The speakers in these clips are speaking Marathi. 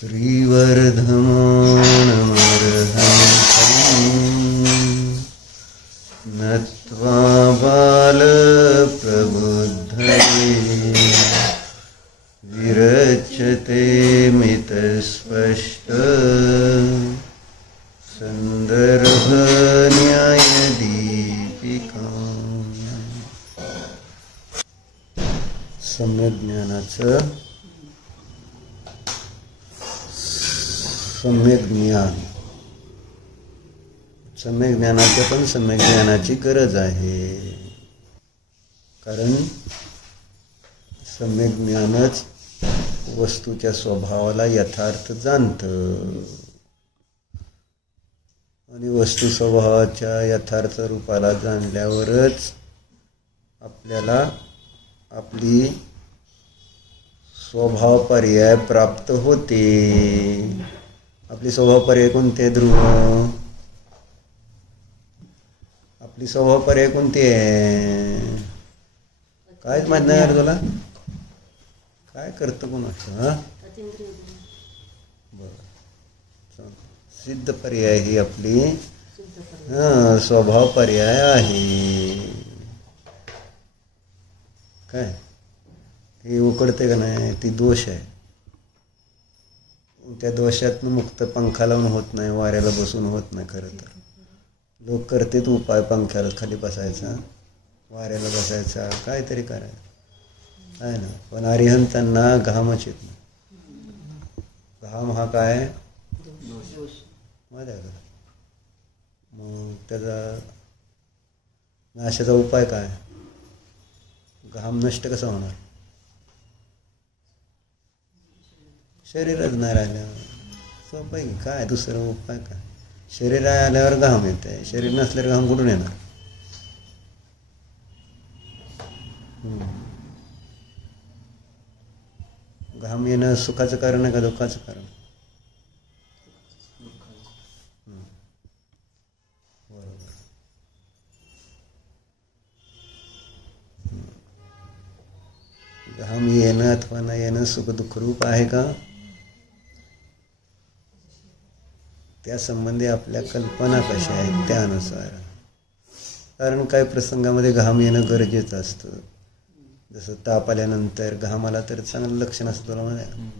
श्रीवर्धमानमर्हन्तं नत्वा बालप्रबुद्धये विरच्यते मितस्पष्ट संदर्भन्यायदीपिका। सम्यक ज्ञानाचं सम्यक ज्ञान, सम्यक ज्ञानाचं पण सम्यक ज्ञानाची गरज आहे, कारण सम्यक ज्ञानच वस्तूच्या स्वभावाला यथार्थ जाणतं आणि वस्तू स्वभावाच्या यथार्थ रूपाला जाणल्यावरच आपल्याला आपली स्वभाव पर्याय प्राप्त होते। आपली स्वभाव पर्याय कोणते ध्रुव? आपली स्वभाव पर्याय कोणती आहे? कायच माहित नाही यार तुला? काय करतो कोणाचं? हा बरं, सिद्ध पर्याय ही आपली स्वभाव पर्याय आहे। काय हे उकडते का नाही ती दोष आहे। त्या दोषातनं मुक्त पंखा लावून होत नाही, वाऱ्याला बसून होत नाही। खरं तर लोक करतात उपाय, पंख्याला खाली बसायचा, वाऱ्याला बसायचा, काहीतरी करायचं आहे ना, पण अरिहंतांना घामच येत नाही। घाम हा काय माहिती आहे का? मग त्याचा नाशाचा उपाय काय? घाम नष्ट कसा होणार? शरीरच नाही राहिल्यावर सोपं आहे की काय? दुसरं उपाय काय? शरीर आल्यावर घाम येते, शरीर नसल्यावर घाम कुठून येणार? घाम येणं सुखाचं कारण आहे का दुःखाचं कारण? बरोबर। घाम येणं अथवा न येणं सुख दुःख रूप आहे का? त्या संबंधी आपल्या कल्पना कशा आहेत त्यानुसार। कारण काही प्रसंगामध्ये घाम येणं गरजेचं असतं, जसं ताप आल्यानंतर घाम आला तर चांगलं लक्षण असतं तुला माहिती,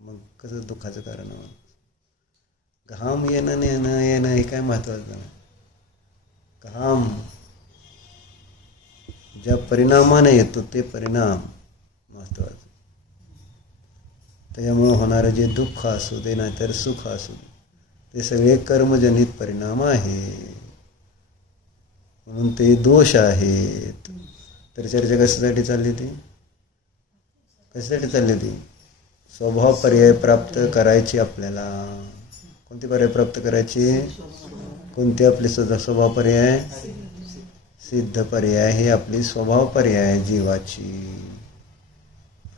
मग कसं दुःखाचं कारण? घाम येणं येणं हे काय महत्वाचं नाही। घाम ज्या परिणामाने येतो ते परिणाम महत्वाचं। त्यामुळे होणारं जे दुःख असू दे नाहीतर सुख असू दे ते सगळे कर्मजनित परिणाम आहे, म्हणून ते दोष आहेत। तर चर्चा कशासाठी चालली ती? कशासाठी चालली ती? स्वभाव पर्याय प्राप्त करायची आपल्याला। कोणती पर्याय प्राप्त करायची? कोणती आपली स्वभाव पर्याय? सिद्ध पर्याय ही आपली स्वभाव पर्याय जीवाची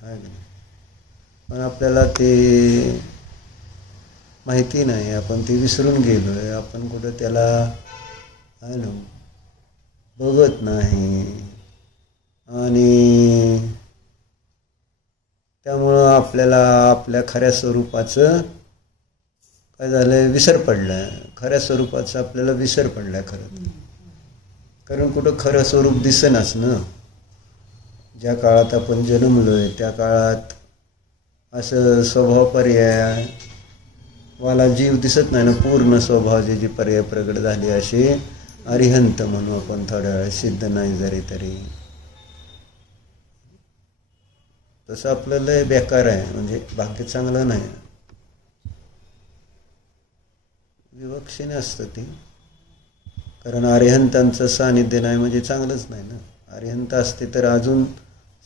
आहे। पण आपल्याला ते माहिती नाही, आपण ते विसरून गेलोय। आपण कुठं त्याला बघत नाही आणि त्यामुळं आपल्याला आपल्या खऱ्या स्वरूपाचं काय झालंय? विसर पडलाय। खऱ्या स्वरूपाचं आपल्याला विसर पडलाय खरं तर, कारण कुठं खरं स्वरूप दिसेनाच ना। ज्या काळात आपण जन्मलोय त्या काळात असं स्वभाव पर्याय वाला जीव दिसत नाही ना। पूर्ण स्वभावाची जी पर्याय प्रगट झाली अशी अरिहंत म्हणू आपण थोड्या वेळ, सिद्ध नाही जरी तरी। तसं आपलं लय बेकार आहे, म्हणजे भाग्य चांगलं नाही। विवक्षेने असतं ते, कारण अरिहंतांचं सानिध्य नाही म्हणजे चांगलंच नाही ना। अरिहंत असते तर अजून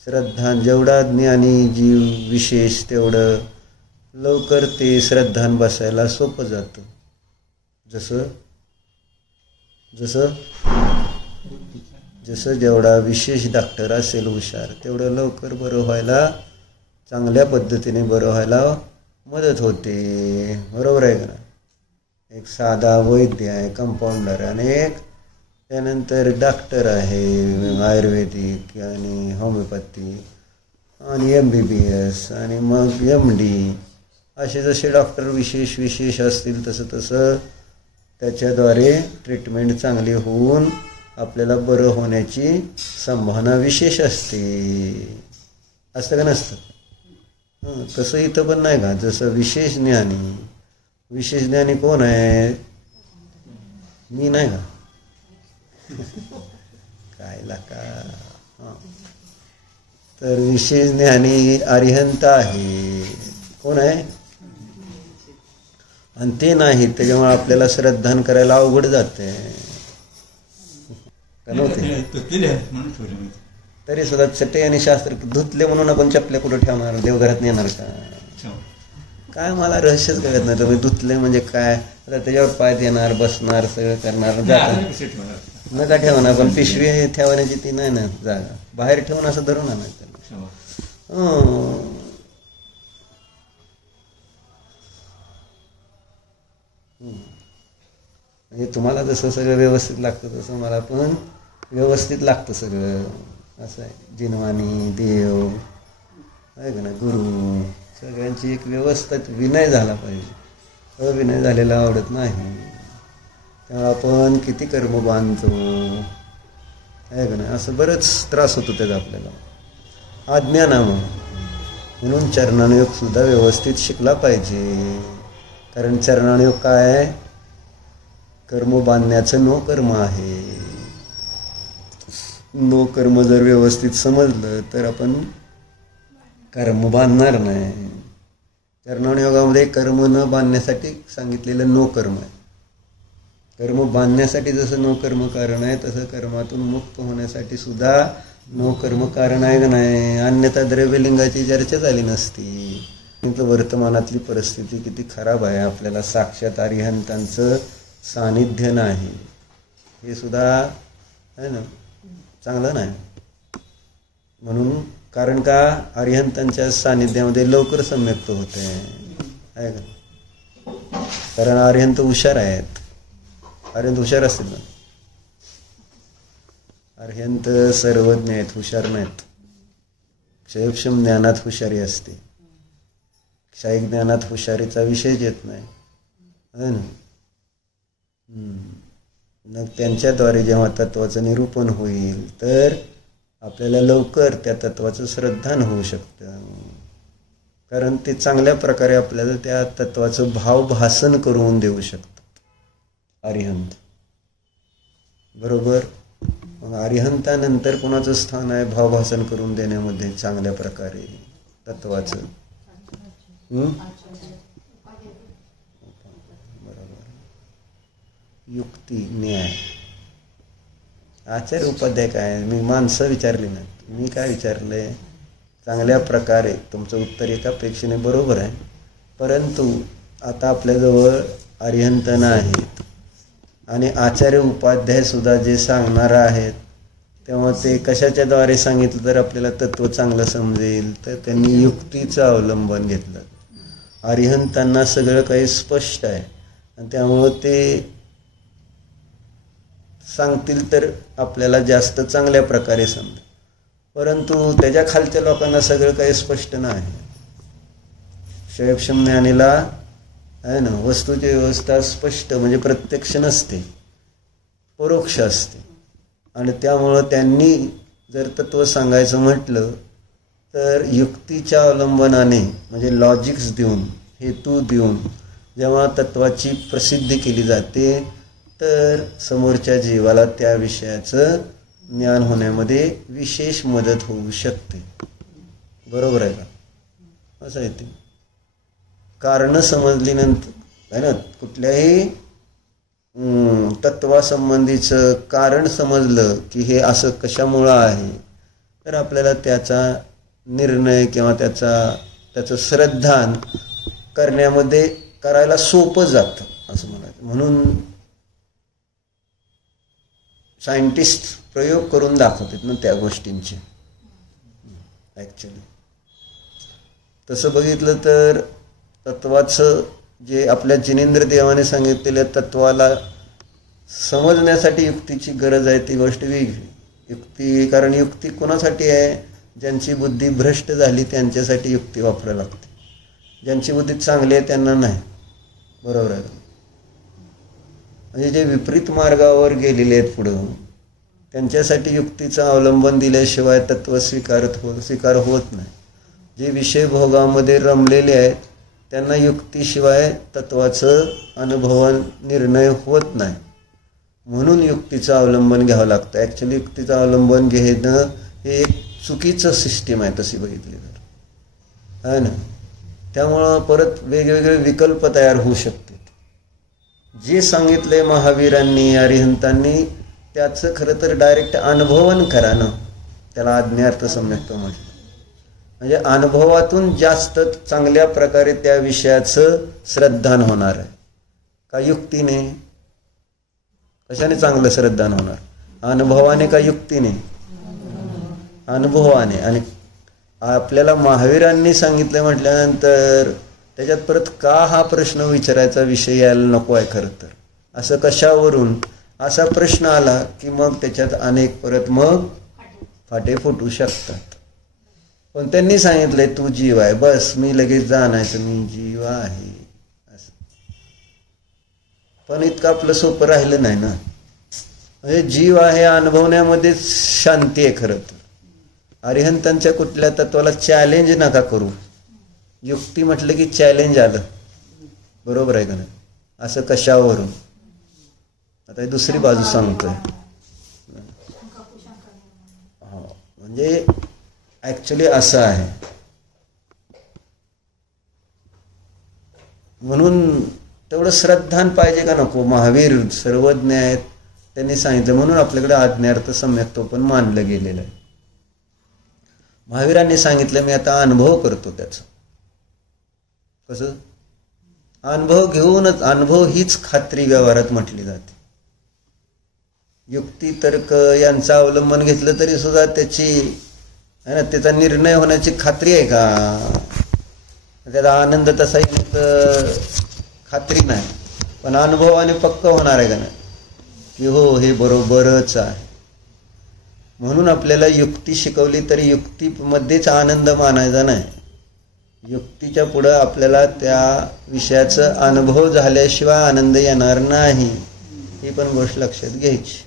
श्रद्धान, जेवढा ज्ञानी जीव विशेष तेवढं लवकर ते श्रद्धान बसायला सोपं जातं। जसं जसं जसं जेवढा विशेष डॉक्टर असेल हुशार तेवढं लवकर बरं व्हायला, चांगल्या पद्धतीने बरं व्हायला मदत होते। बरोबर आहे का? एक साधा वैद्य आहे, कंपाऊंडर, आणि एक त्यानंतर डॉक्टर आहे आयुर्वेदिक आणि होमिओपॅथी आणि MBBS आणि मग MD, असे जसे डॉक्टर विशेष असतील तसं तसं त्याच्याद्वारे ट्रीटमेंट चांगली होऊन आपल्याला बरं होण्याची संभावना विशेष असते. असतं का नसतं? तसं इथं पण नाही का? जसं विशेष ज्ञानी कोण आहे? मी नाही का? काय लाका. तर विशेष ज्ञानी अरिहंत आहे. कोण आहे? आणि ते नाही, त्याच्यामुळे आपल्याला श्रद्धान करायला अवघड जाते. तरी सुद्धा चटे आणि शास्त्र धुतले म्हणून आपण चपल्या कुठं ठेवणार? देवघरात नेणार का? काय मला रहस्यच कळत नाही. तुम्ही धुतले म्हणजे काय? आता त्याच्यावर पाय देणार, बसणार, सगळं करणार, जातात नका ठेवणार. पण पिशवी ठेवण्याची ती नाही ना जागा. बाहेर ठेवून असं धरून आणणार त्याला. म्हणजे तुम्हाला जसं सगळं व्यवस्थित लागतं तसं मला पण व्यवस्थित लागतं सगळं. असं आहे. जिनवाणी देव आहे का ना, गुरु, सगळ्यांची एक व्यवस्थित विनय झाला पाहिजे. अविनय झालेला आवडत नाही. त्यामुळे आपण किती कर्म बांधतो आहे का नाही, असं बरंच त्रास होतो त्याचा आपल्याला अज्ञानामुळे. म्हणून चरणानुयोग सुद्धा व्यवस्थित शिकला पाहिजे. कारण चरणानुयोग काय आहे? कर्म बांधण्याचं नो कर्म आहे. नो कर्म जर व्यवस्थित समजलं तर आपण कर्म बांधणार नाही. चरणानुयोगामध्ये कर्म न बांधण्यासाठी सांगितलेलं नो कर्म आहे. कर्म बांधण्यासाठी जसं नो कर्म कारण आहे तसं कर्मातून मुक्त होण्यासाठी सुद्धा नो कर्म कारण आहे का नाही? अन्यथा द्रव्यलिंगाची चर्चा झाली नसती. वर्तमानातली परिस्थिती किती खराब आहे. आपल्याला साक्षात अरिहंतांचं सानिध्य नाही, हे सुद्धा आहे ना चांगलं नाही. म्हणून कारण का? अरिहंतांच्या सानिध्यामध्ये लवकर सम्यक्त होते आहे का? कारण अरिहंत हुशार आहेत. अरिहंत हुशार असतील ना? अरिहंत सर्वज्ञ आहेत, हुशार नाहीत. क्षयक्षम ज्ञानात हुशारी असते. क्षयिक ज्ञानात हुशारीचा विषयच येत नाही आहे ना. मग त्यांच्याद्वारे जेव्हा तत्वाचं निरूपण होईल तर आपल्याला लवकर त्या तत्वाचं श्रद्धान होऊ शकतं. कारण ते चांगल्या प्रकारे आपल्याला त्या तत्वाचं भावभासन करून देऊ शकतात अरिहंत. बरोबर? मग अरिहंतानंतर कोणाचं स्थान आहे भावभासन करून देण्यामध्ये चांगल्या प्रकारे तत्वाचं? बरोबर. युक्ती, न्याय, आचार्य उपाध्याय काय? मी माणसं विचारली नाहीत. मी काय विचारले? चांगल्या प्रकारे तुमचं उत्तर एकापेक्षेने बरोबर आहे. परंतु आता आपल्याजवळ अरिहंतन आहेत आणि आचार्य उपाध्याय सुद्धा जे सांगणार आहेत तेव्हा ते कशाच्याद्वारे सांगितलं तर आपल्याला तत्व चांगलं समजेल? तर त्यांनी युक्तीचं अवलंबन घेतलं. अरिहंतांना सगळं काही स्पष्ट आहे आणि त्यामुळं ते सांगतील तर आपल्याला जास्त चांगल्या प्रकारे समजेल. परंतु त्याच्या खालच्या लोकांना सगळं काही स्पष्ट नाही. क्षयक्षम ज्ञानीला आहे ना वस्तूची व्यवस्था स्पष्ट म्हणजे प्रत्यक्ष नसते, परोक्ष असते. आणि त्यामुळं त्यांनी जर तत्व सांगायचं म्हटलं तर युक्तीच्या अवलंबनाने म्हणजे लॉजिक्स देऊन, हेतू देऊन जेव्हा तत्वाची प्रसिद्धी केली जाते तर समोरच्या जीवाला त्या विषयाचं ज्ञान होण्यामध्ये विशेष मदत होऊ शकते. बरोबर आहे का? असं आहे ते. कारणं समजल्यानंतर आहे ना, कुठल्याही तत्वासंबंधीचं कारण समजलं की हे असं कशामुळं आहे तर आपल्याला त्याचा निर्णय किंवा त्याचं श्रद्धान करण्यामध्ये करायला सोपं जातं असं म्हणायचं. म्हणून सायंटिस्ट प्रयोग करून दाखवतात ना त्या गोष्टींचे. ॲक्च्युली तसं बघितलं तर तत्वाचं जे आपल्या जिनेंद्र देवाने सांगितलेल्या तत्वाला समजण्यासाठी युक्तीची गरज आहे ती गोष्ट वेगळी. युक्ती, कारण युक्ती कोणासाठी आहे? ज्यांची बुद्धी भ्रष्ट झाली त्यांच्यासाठी युक्ती वापरावी लागते. ज्यांची बुद्धी चांगली आहे त्यांना नाही. बरोबर आहे. म्हणजे जे विपरीत मार्गावर गेलेले आहेत पुढं, त्यांच्यासाठी युक्तीचं अवलंबन दिल्याशिवाय तत्व स्वीकार होत नाही. जे विषय भोगामध्ये रमलेले आहेत त्यांना युक्तीशिवाय तत्वाचं अनुभवन निर्णय होत नाही. म्हणून युक्तीचं अवलंबन घ्यावं लागतं. ॲक्च्युली युक्तीचं अवलंबन घेणं हे एक चुकीचं सिस्टीम आहे तशी बघितली तर, आहे ना. त्यामुळं परत वेगवेगळे विकल्प तयार होऊ शकतात. जे सांगितले महावीरांनी अरिहंतांनी त्याचं खरं तर डायरेक्ट अनुभवन करा ना. त्याला आज्ञार्थ सम्यक्त्व म्हटलं. म्हणजे अनुभवातून जास्त चांगल्या प्रकारे त्या विषयाचं श्रद्धान होणार आहे का युक्तीने? कशाने चांगलं श्रद्धान होणार? अनुभवाने का युक्तीने? अनुभवाने. आणि आपल्याला महावीरांनी सांगितलं म्हटल्यानंतर त्याच्यात परत का हा प्रश्न विचारायचा विषय यायला नको आहे खरं तर. असं कशावरून असा प्रश्न आला की मग त्याच्यात अनेक परत मग फाटे फुटू शकतात. पण त्यांनी सांगितलंय तू जीव आहे, बस मी लगेच जाणायचं मी जीव आहे असं. पण इतकं आपलं सोपं राहिलं नाही ना. म्हणजे जीव आहे अनुभवण्यामध्ये शांती आहे खरं तर. अरिहंतांच्या कुठल्या तत्वाला चॅलेंज नका करू. युक्ती म्हटलं की चॅलेंज आलं. बरोबर आहे का नाही? असं कशावरून? आता दुसरी बाजू सांगतोय. म्हणजे ॲक्च्युली असं आहे. म्हणून तेवढं श्रद्धान पाहिजे का नको? महावीर सर्वज्ञ आहेत, त्यांनी सांगितलं म्हणून आपल्याकडे आज्ञार्थ सम्यक्त्व पण मानलं गेलेलं आहे. महावीरांनी सांगितलं मी आता अनुभव करतो त्याचा. कसं? अनुभव घेऊनच. अनुभव हीच खात्री व्यवहारात म्हटली जाते. युक्ती तर्क यांचं अवलंबन घेतलं तरी सुद्धा त्याची है ना त्याचा निर्णय होण्याची खात्री आहे का? त्याचा आनंद तसा खात्री नाही. पण अनुभवाने पक्क होणार आहे का नाही की हो हे बरोबरच आहे. म्हणून आपल्याला युक्ती शिकवली तरी युक्तीमध्येच आनंद मानायचा नाही. युक्तीच्या पुढं आपल्याला त्या विषयाचा अनुभव झाल्याशिवाय आनंद येणार नाही. ही पण गोष्ट लक्षात घ्यायची.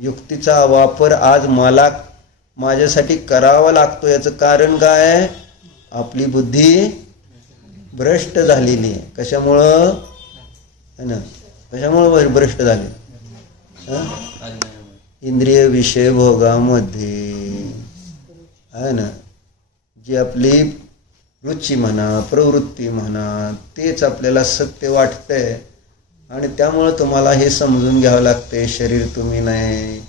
युक्तीचा वापर आज मला माझ्यासाठी करावा लागतो. याचं कारण काय आहे? आपली बुद्धी भ्रष्ट झालेली आहे. कशामुळं है ना? कशामुळं भ्रष्ट झाली? इंद्रिय विषय भोगामध्ये आहे ना. जी आपली रुची म्हणा प्रवृत्ती म्हणा तेच आपल्याला सत्य वाटतंय. आणि त्यामुळं तुम्हाला हे समजून घ्यावं लागते शरीर तुम्ही नाही,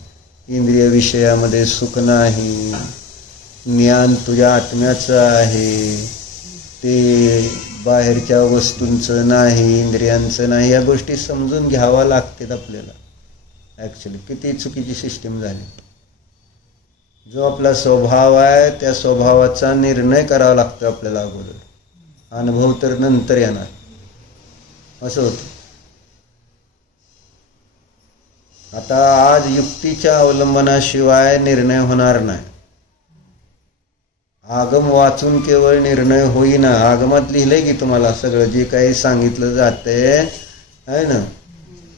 इंद्रिय विषयामध्ये सुख नाही, ज्ञान तुझ्या आत्म्याचं आहे, ते बाहेरच्या वस्तूंचं नाही, इंद्रियांचं नाही. या गोष्टी समजून घ्यावा लागतात आपल्याला. ॲक्च्युली किती चुकीची सिस्टीम झाली. जो आपला स्वभाव आहे त्या स्वभावाचा निर्णय करावा लागतो आपल्याला अगोदर. अनुभव तर नंतर येणार. असं होतं. आता आज युक्तीच्या अवलंबनाशिवाय निर्णय होणार नाही. आगम वाचून केवळ निर्णय होईना. आगमात लिहिलंय की तुम्हाला सगळं जे काही सांगितलं जातंय आहे ना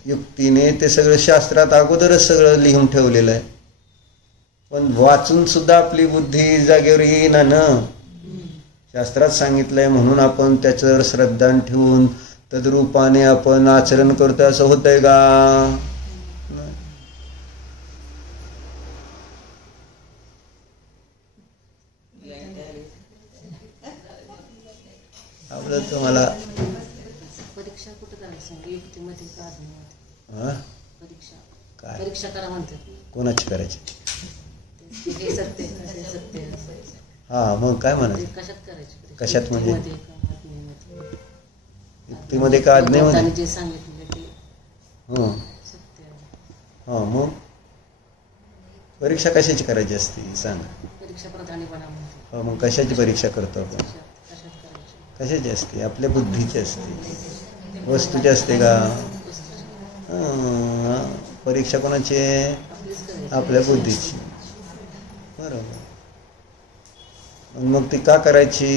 युक्तीने ते सगळं शास्त्रात अगोदरच सगळं लिहून ठेवलेलं आहे. पण वाचून सुद्धा आपली बुद्धी जागेवर येईना ना. शास्त्रात सांगितलंय म्हणून आपण त्याच्यावर श्रद्धा ठेवून तद्रूपाने आपण आचरण करतोय असं होतंय का? आपलं तुम्हाला परीक्षा कुठं करायचं? युक्तीमध्ये का हां परीक्षा काय परीक्षा करा म्हणतात. कोणाची करायची? हे सत्य हे सत्य. हां मग काय म्हणायचं? कशात करायची? कशात म्हणजे? युक्तीमध्ये युक्तीमध्ये का आज्ञेमध्ये? जे सांगितलं ते हां सत्य. हां मग परीक्षा कशाची करायची असते सांग? परीक्षा प्रधानीपणा म्हणतात. हो मग कशाची परीक्षा करतो आपण? कशात करायची? कशाची असते? आपल्या बुद्धीची असते, वस्तूची असते का? परीक्षा कोणाची आहे? आपल्या बुद्धीची. बरोबर. मग ती का करायची?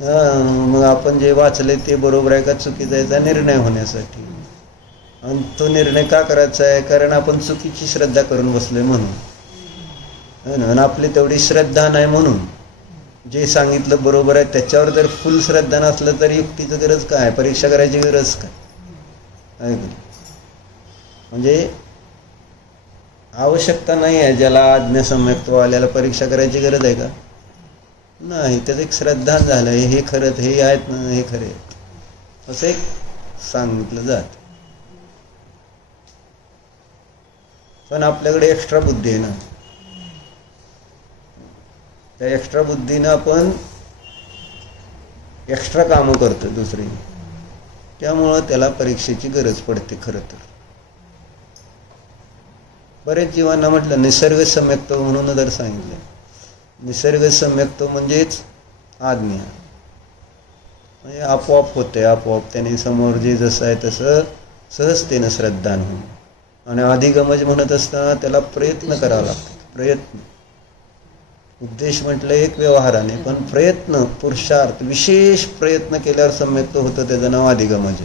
मग आपण जे वाचले ते बरोबर आहे का चुकीचं याचा निर्णय होण्यासाठी. आणि तो निर्णय का करायचा आहे? कारण आपण चुकीची श्रद्धा करून बसलोय म्हणून. आणि आपली तेवढी श्रद्धा नाही म्हणून जे सांगितलं बरोबर आहे त्याच्यावर जर फुल श्रद्धा नसलं तर युक्तीचं गरज काय? परीक्षा करायची गरज काय? म्हणजे आवश्यकता नाही आहे. ज्याला आज्ञासम्यक्त्व आल्याला परीक्षा करायची गरज आहे का? नाही. त्याचं एक श्रद्धा झालं हे खरंच हे आहेत ना, हे खरे असं एक सांगितलं जात. पण आपल्याकडे एक्स्ट्रा बुद्धी आहे ना, त्या एक्स्ट्रा बुद्धीनं आपण एक्स्ट्रा कामं करतो दुसरी, त्यामुळं त्याला परीक्षेची गरज पडते. खरं तर बरेच जीवांना म्हटलं निसर्ग सम्यक्त्व म्हणून जर सांगितलं. निसर्ग सम्यक्त्व म्हणजेच आज्ञा, म्हणजे आपोआप होते. आपोआप त्याने समोर जे जसं आहे तसं सहजतेनं श्रद्धान होऊन. आणि अधिगमज म्हणत असताना त्याला प्रयत्न करावा लागतो. प्रयत्न, उद्देश म्हटलं एक व्यवहाराने, पण प्रयत्न, पुरुषार्थ, विशेष प्रयत्न केल्यावर सम्यक्त्व होतं. त्याचं नाव अधिगमज.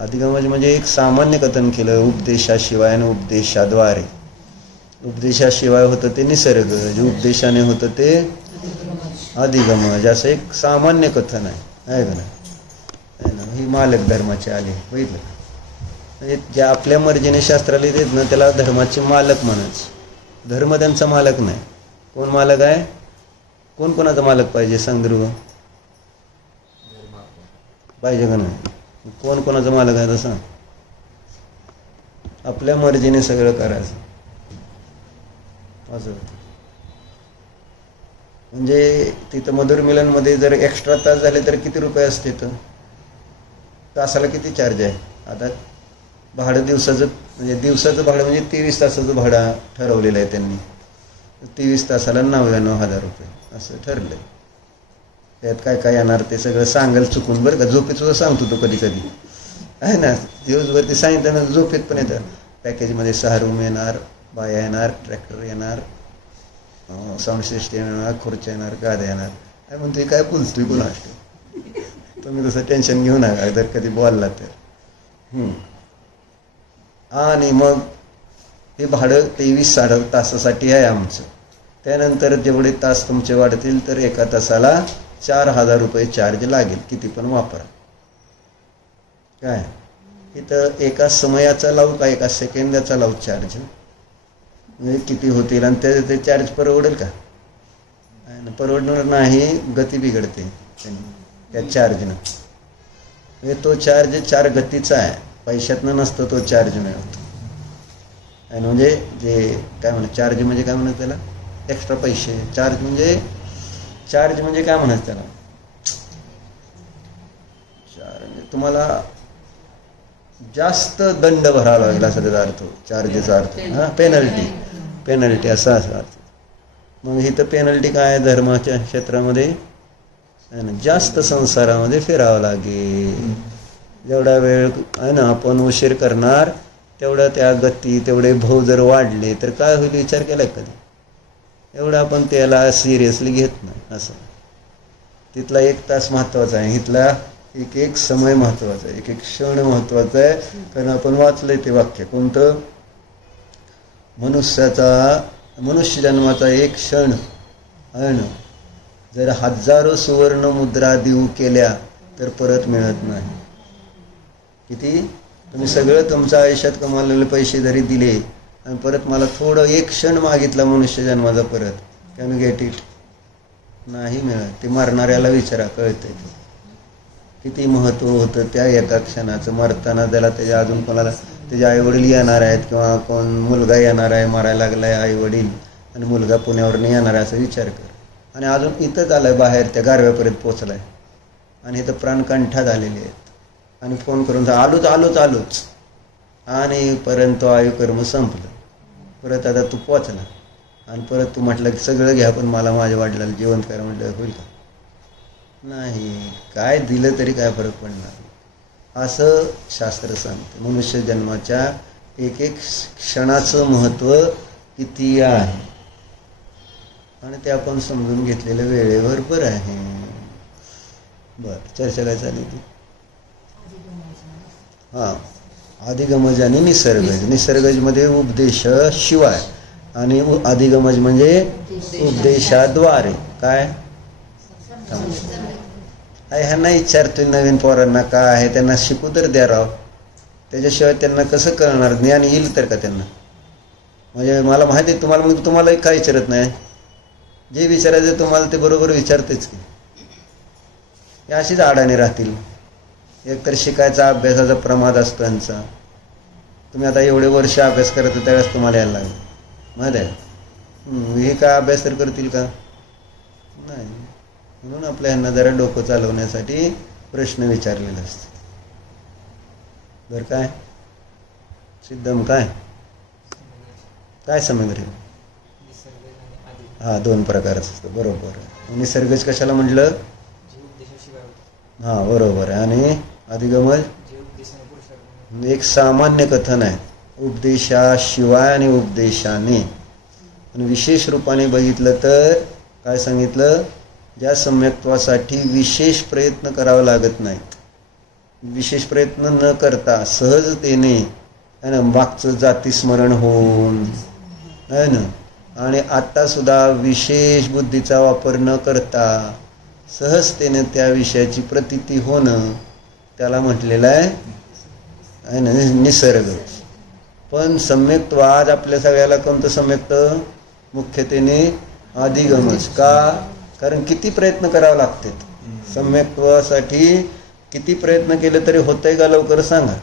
अधिगमज म्हणजे एक सामान्य कथन केलं उपदेशाशिवाय आणि उपदेशाद्वारे. उपदेशाशिवाय होतं ते निसर्ग, जे उपदेशाने होतं ते अधिगमज. असं एक सामान्य कथन आहे का ना. ही मालक धर्माचे आले बघितलं. म्हणजे ज्या आपल्या मर्जीने शास्त्राला येत ना त्याला धर्माचे मालक म्हणायचं. धर्म त्यांचा मालक नाही. कोण मालक आहे? कोण कोणाचा मालक पाहिजे? सांग ध्रुव. पाहिजे का नाही? कोण कोणाचा मालक आहे तसं? आपल्या मर्जीने सगळं करायचं असं. म्हणजे तिथं मधुर मिलनमध्ये जर एक्स्ट्रा तास झाले तर किती रुपये असते? तर तासाला किती चार्ज आहे? आता भाडं दिवसाचं, म्हणजे दिवसाचं भाडं म्हणजे 23 तासाचं भाडं ठरवलेलं आहे त्यांनी. 23 तासाला 99,000 रुपये असं ठरलं आहे. त्यात काय काय येणार ते सगळं सांगाल चुकून बरं का. झोपेत सुद्धा सांगतो तो कधी कधी आहे ना. दिवसभर ते सांगितलं ना, झोपेत पण येतं. पॅकेजमध्ये 6 रूम येणार, बाया येणार, ट्रॅक्टर येणार, साऊंड सिस्टम येणार, खुर्च्या येणार, गाद्या येणार. काय म्हणतोय, काय बोलतोय कोणाष्ट. तुम्ही तसं टेन्शन घेऊ नका जर कधी बोलला तर. आणि मग हे भाडं 23 तासासाठी आहे आमचं. त्यानंतर जेवढे तास तुमचे वाढतील तर एका तासाला 4,000 रुपये चार्ज लागेल. किती पण वापरा. काय इथं एका समयाचा लावू का एका सेकंदाचा लावू चार्ज? म्हणजे किती होतील आणि ते चार्ज परवडेल का? परवडणार नाही. गती बिघडते त्या चार्जनं. म्हणजे तो चार्ज 4 गतीचा आहे, पैशातनं नसतं तो चार्ज मिळवतो. आणि म्हणजे जे काय म्हणत चार्ज म्हणजे काय म्हणत त्याला? एक्स्ट्रा पैसे. चार्ज म्हणजे काय म्हणत त्याला? तुम्हाला जास्त दंड भरावा लागेल असा त्याचा अर्थ. चार्जेचा अर्थ पेनल्टी असा अर्थ. मग इथं पेनल्टी काय आहे? धर्माच्या क्षेत्रामध्ये जास्त संसारामध्ये फिरावं लागेल. जेवढा वेळ आहे ना आपण उशीर करणार तेवढा त्या गती तेवढे भाव जर वाढले तर काय होईल विचार केला कधी? एवढं आपण त्याला सिरियसली घेत नाही असं. तिथला 1 तास महत्त्वाचा आहे, इथला एक एक समय महत्त्वाचा आहे, एक एक क्षण महत्त्वाचा आहे. कारण आपण वाचलंय ते वाक्य कोणतं? मनुष्य जन्माचा एक क्षण आहे ना, जर 1000 सुवर्ण मुद्रा देऊ केल्या तर परत मिळत नाही. किती? तुम्ही सगळं तुमच्या आयुष्यात कमावलेले पैसे जरी दिले आणि परत मला थोडं एक क्षण मागितला मनुष्य जन्माचा परत, कॅन यू गेट इट? नाही मिळत. ते मरणाऱ्याला विचारा, कळते किती महत्त्व होतं त्या एका क्षणाचं. मरताना त्याला त्याच्या अजून कोणाला त्याचे आईवडील येणार आहेत किंवा कोण मुलगा येणार आहे, मारायला लागला आहे आईवडील आणि मुलगा पुण्यावरून येणार आहे असा विचार कर. आणि अजून इथंच आलं आहे बाहेर त्या गारव्यापर्यंत पोचला आहे आणि इथं प्राणकंठा झालेले आहेत आणि फोन करून आलोच आणि परंतु आयुकर्म संपलं. परत आता तू पोचला आणि परत तू म्हटलं की सगळं घ्या पण मला माझ्या वडिलाला जिवंत करा. म्हटलं होईल का? नाही. काय दिलं तरी काय फरक पडणार असं शास्त्र सांगते. मनुष्य जन्माच्या एक एक क्षणाचं महत्त्व किती आहे आणि ते आपण समजून घेतलेलं वेळेवर बरं आहे. बरं, चर्चा काय चालली ती? हां, अधिगमज आणि निसर्गज. निसर्गजमध्ये उपदेश शिवाय आणि अधिगमज म्हणजे उपदेशाद्वारे. काय ह्यांना विचारतोय नवीन पोरांना काय आहे, त्यांना शिकू तर द्या राव. त्याच्याशिवाय त्यांना कसं कळणार? ज्ञान येईल तर का त्यांना? म्हणजे मला माहिती आहे तुम्हाला, मग तुम्हाला काय विचारत नाही? जे विचारायचं तुम्हाला ते बरोबर विचारतेच की. हे अशीच अडाणी राहतील. एकतर शिकायचा अभ्यासाचा प्रमाद असतो यांचा. तुम्ही आता एवढे वर्ष अभ्यास करत त्यावेळेस तुम्हाला यायला लागेल, माहीत आहे. हे काय अभ्यास तर करतील का? नाही. म्हणून आपल्या ह्यांना जरा डोकं चालवण्यासाठी प्रश्न विचारलेला असतो. बरं, काय सिद्धम काय काय समग्र? हां, दोन प्रकारचं असतं. बरोबर आहे. निसर्गच कशाला म्हटलं? हां, बरोबर आहे. आणि अधिगमज एक सामान्य कथन आहे, उपदेशाशिवाय आणि उपदेशाने. आणि विशेष रूपाने बघितलं तर काय सांगितलं? ज्या सम्यक्त्वासाठी विशेष प्रयत्न करावा लागत नाही, विशेष प्रयत्न न करता सहजतेने आहे ना, मागचं जातीस्मरण होऊन आहे ना, आणि आत्तासुद्धा विशेष बुद्धीचा वापर न करता सहजतेने त्या विषयाची प्रतीती होणं, त्याला म्हटलेलं आहे ना निसर्ग. पण सम्यक्त्व आज आपल्या सगळ्याला कोणतं सम्यक्त? मुख्यतेने अधिगमच. का? कारण किती प्रयत्न करावे लागतात सम्यक्त्वासाठी. किती प्रयत्न केले तरी होतंय का लवकर सांगा?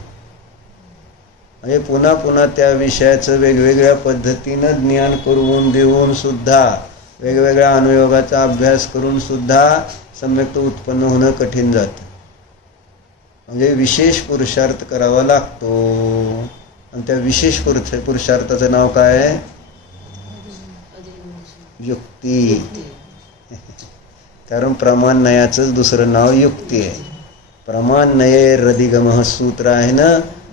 म्हणजे पुन्हा पुन्हा त्या विषयाचं वेगवेगळ्या पद्धतीनं ज्ञान करून देऊन सुद्धा, वेगवेगळ्या अनुयोगाचा अभ्यास करून सुद्धा सम्यक्त उत्पन्न होणं कठीण जातं. म्हणजे विशेष पुरुषार्थ करावा लागतो. आणि त्या विशेष पुरुषार्थाचं नाव काय आहे? युक्ती. कारण प्रमाण नयाचंच दुसरं नाव युक्ती आहे. प्रमाण नये रधिगमः सूत्र आहे ना,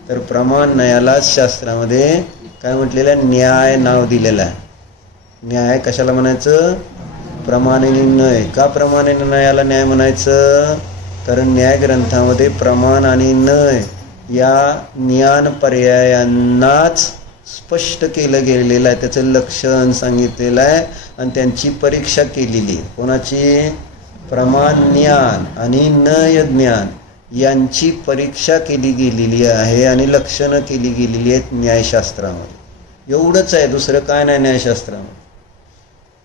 तर प्रमाण नयालाच शास्त्रामध्ये काय म्हटलेलं आहे? न्याय नाव दिलेलं आहे. न्याय कशाला म्हणायचं? प्रमाणाने नय. का प्रमाणाने नयाला न्याय म्हणायचं? कारण न्याय ग्रंथामध्ये प्रमाण आणि नय या ज्ञान पर्यायांनाच स्पष्ट केलं गेलेलं आहे. त्याचं लक्षण सांगितलेलं आहे आणि त्यांची परीक्षा केलेली. कोणाची? प्रमाण ज्ञान आणि नय ज्ञान यांची परीक्षा केली गेलेली आहे आणि लक्षणं केली गेलेली आहेत न्यायशास्त्रामध्ये. एवढंच आहे, दुसरं काय नाही न्यायशास्त्रामध्ये,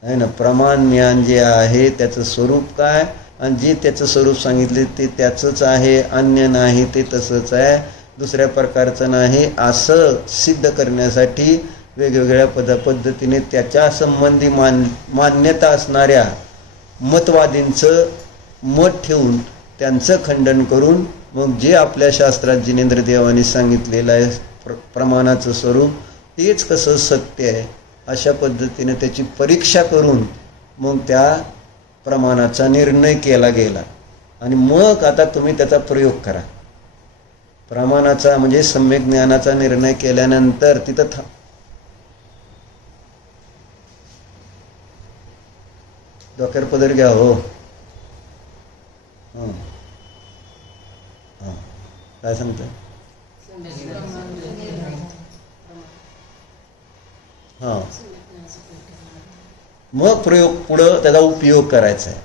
आहे ना. प्रमाण ज्ञान जे आहे त्याचं स्वरूप काय, आणि जे त्याचं स्वरूप सांगितले ते त्याचंच आहे, अन्य नाही ते तसंच आहे, दुसऱ्या प्रकारचं नाही, असं सिद्ध करण्यासाठी वेगवेगळ्या पद्धतीने त्याच्या संबंधी मान्यता असणाऱ्या मतवादींचं मत ठेवून त्यांचं खंडन करून मग जे आपल्या शास्त्रात जिनेंद्र देवानी सांगितलेलं आहे प्रमाणाचं स्वरूप तेच कसं सत्य आहे अशा पद्धतीने त्याची परीक्षा करून मग त्या प्रमाणाचा निर्णय केला गेला. आणि मग आता तुम्ही त्याचा प्रयोग करा. प्रमाणाचा म्हणजे सम्यक ज्ञानाचा निर्णय केल्यानंतर तिथं डोक्यावर पदर घ्या हो. काय सांगताय? हां, मग प्रयोग पुढं त्याचा उपयोग करायचा आहे.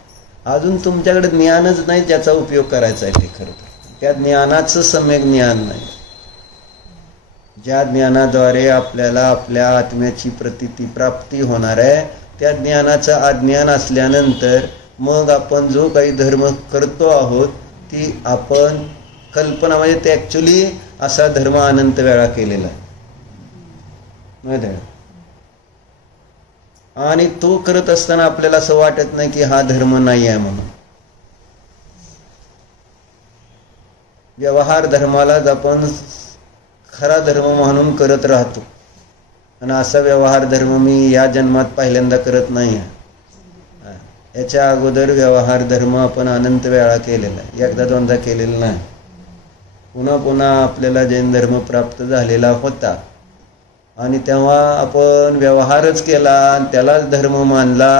अजून तुमच्याकडे ज्ञानच नाही ज्याचा उपयोग करायचा आहे. ते खरं तर त्या ज्ञानाचं सम्यक ज्ञान नाही. ज्या ज्ञानाद्वारे आपल्याला आपल्या आत्म्याची प्रतीती प्राप्ती होणार आहे त्या ज्ञानाचं अज्ञान असल्यानंतर मग आपण जो काही धर्म करतो आहोत ती आपण कल्पना, म्हणजे ते ॲक्च्युली असा धर्म अनंत वेळा केलेला आहे, माहिती आहे. आणि तो करत असताना आपल्याला असं वाटत नाही की हा धर्म नाही आहे म्हणून. व्यवहार धर्मालाच आपण खरा धर्म म्हणून करत राहतो आणि असा व्यवहार धर्म मी या जन्मात पहिल्यांदा करत नाही आहे. याच्या अगोदर व्यवहार धर्म आपण अनंत वेळा केलेला आहे, एकदा दोनदा केलेला नाही. पुन्हा पुन्हा आपल्याला जैन धर्म प्राप्त झालेला होता आणि तेव्हा आपण व्यवहारच केला आणि त्यालाच धर्म मानला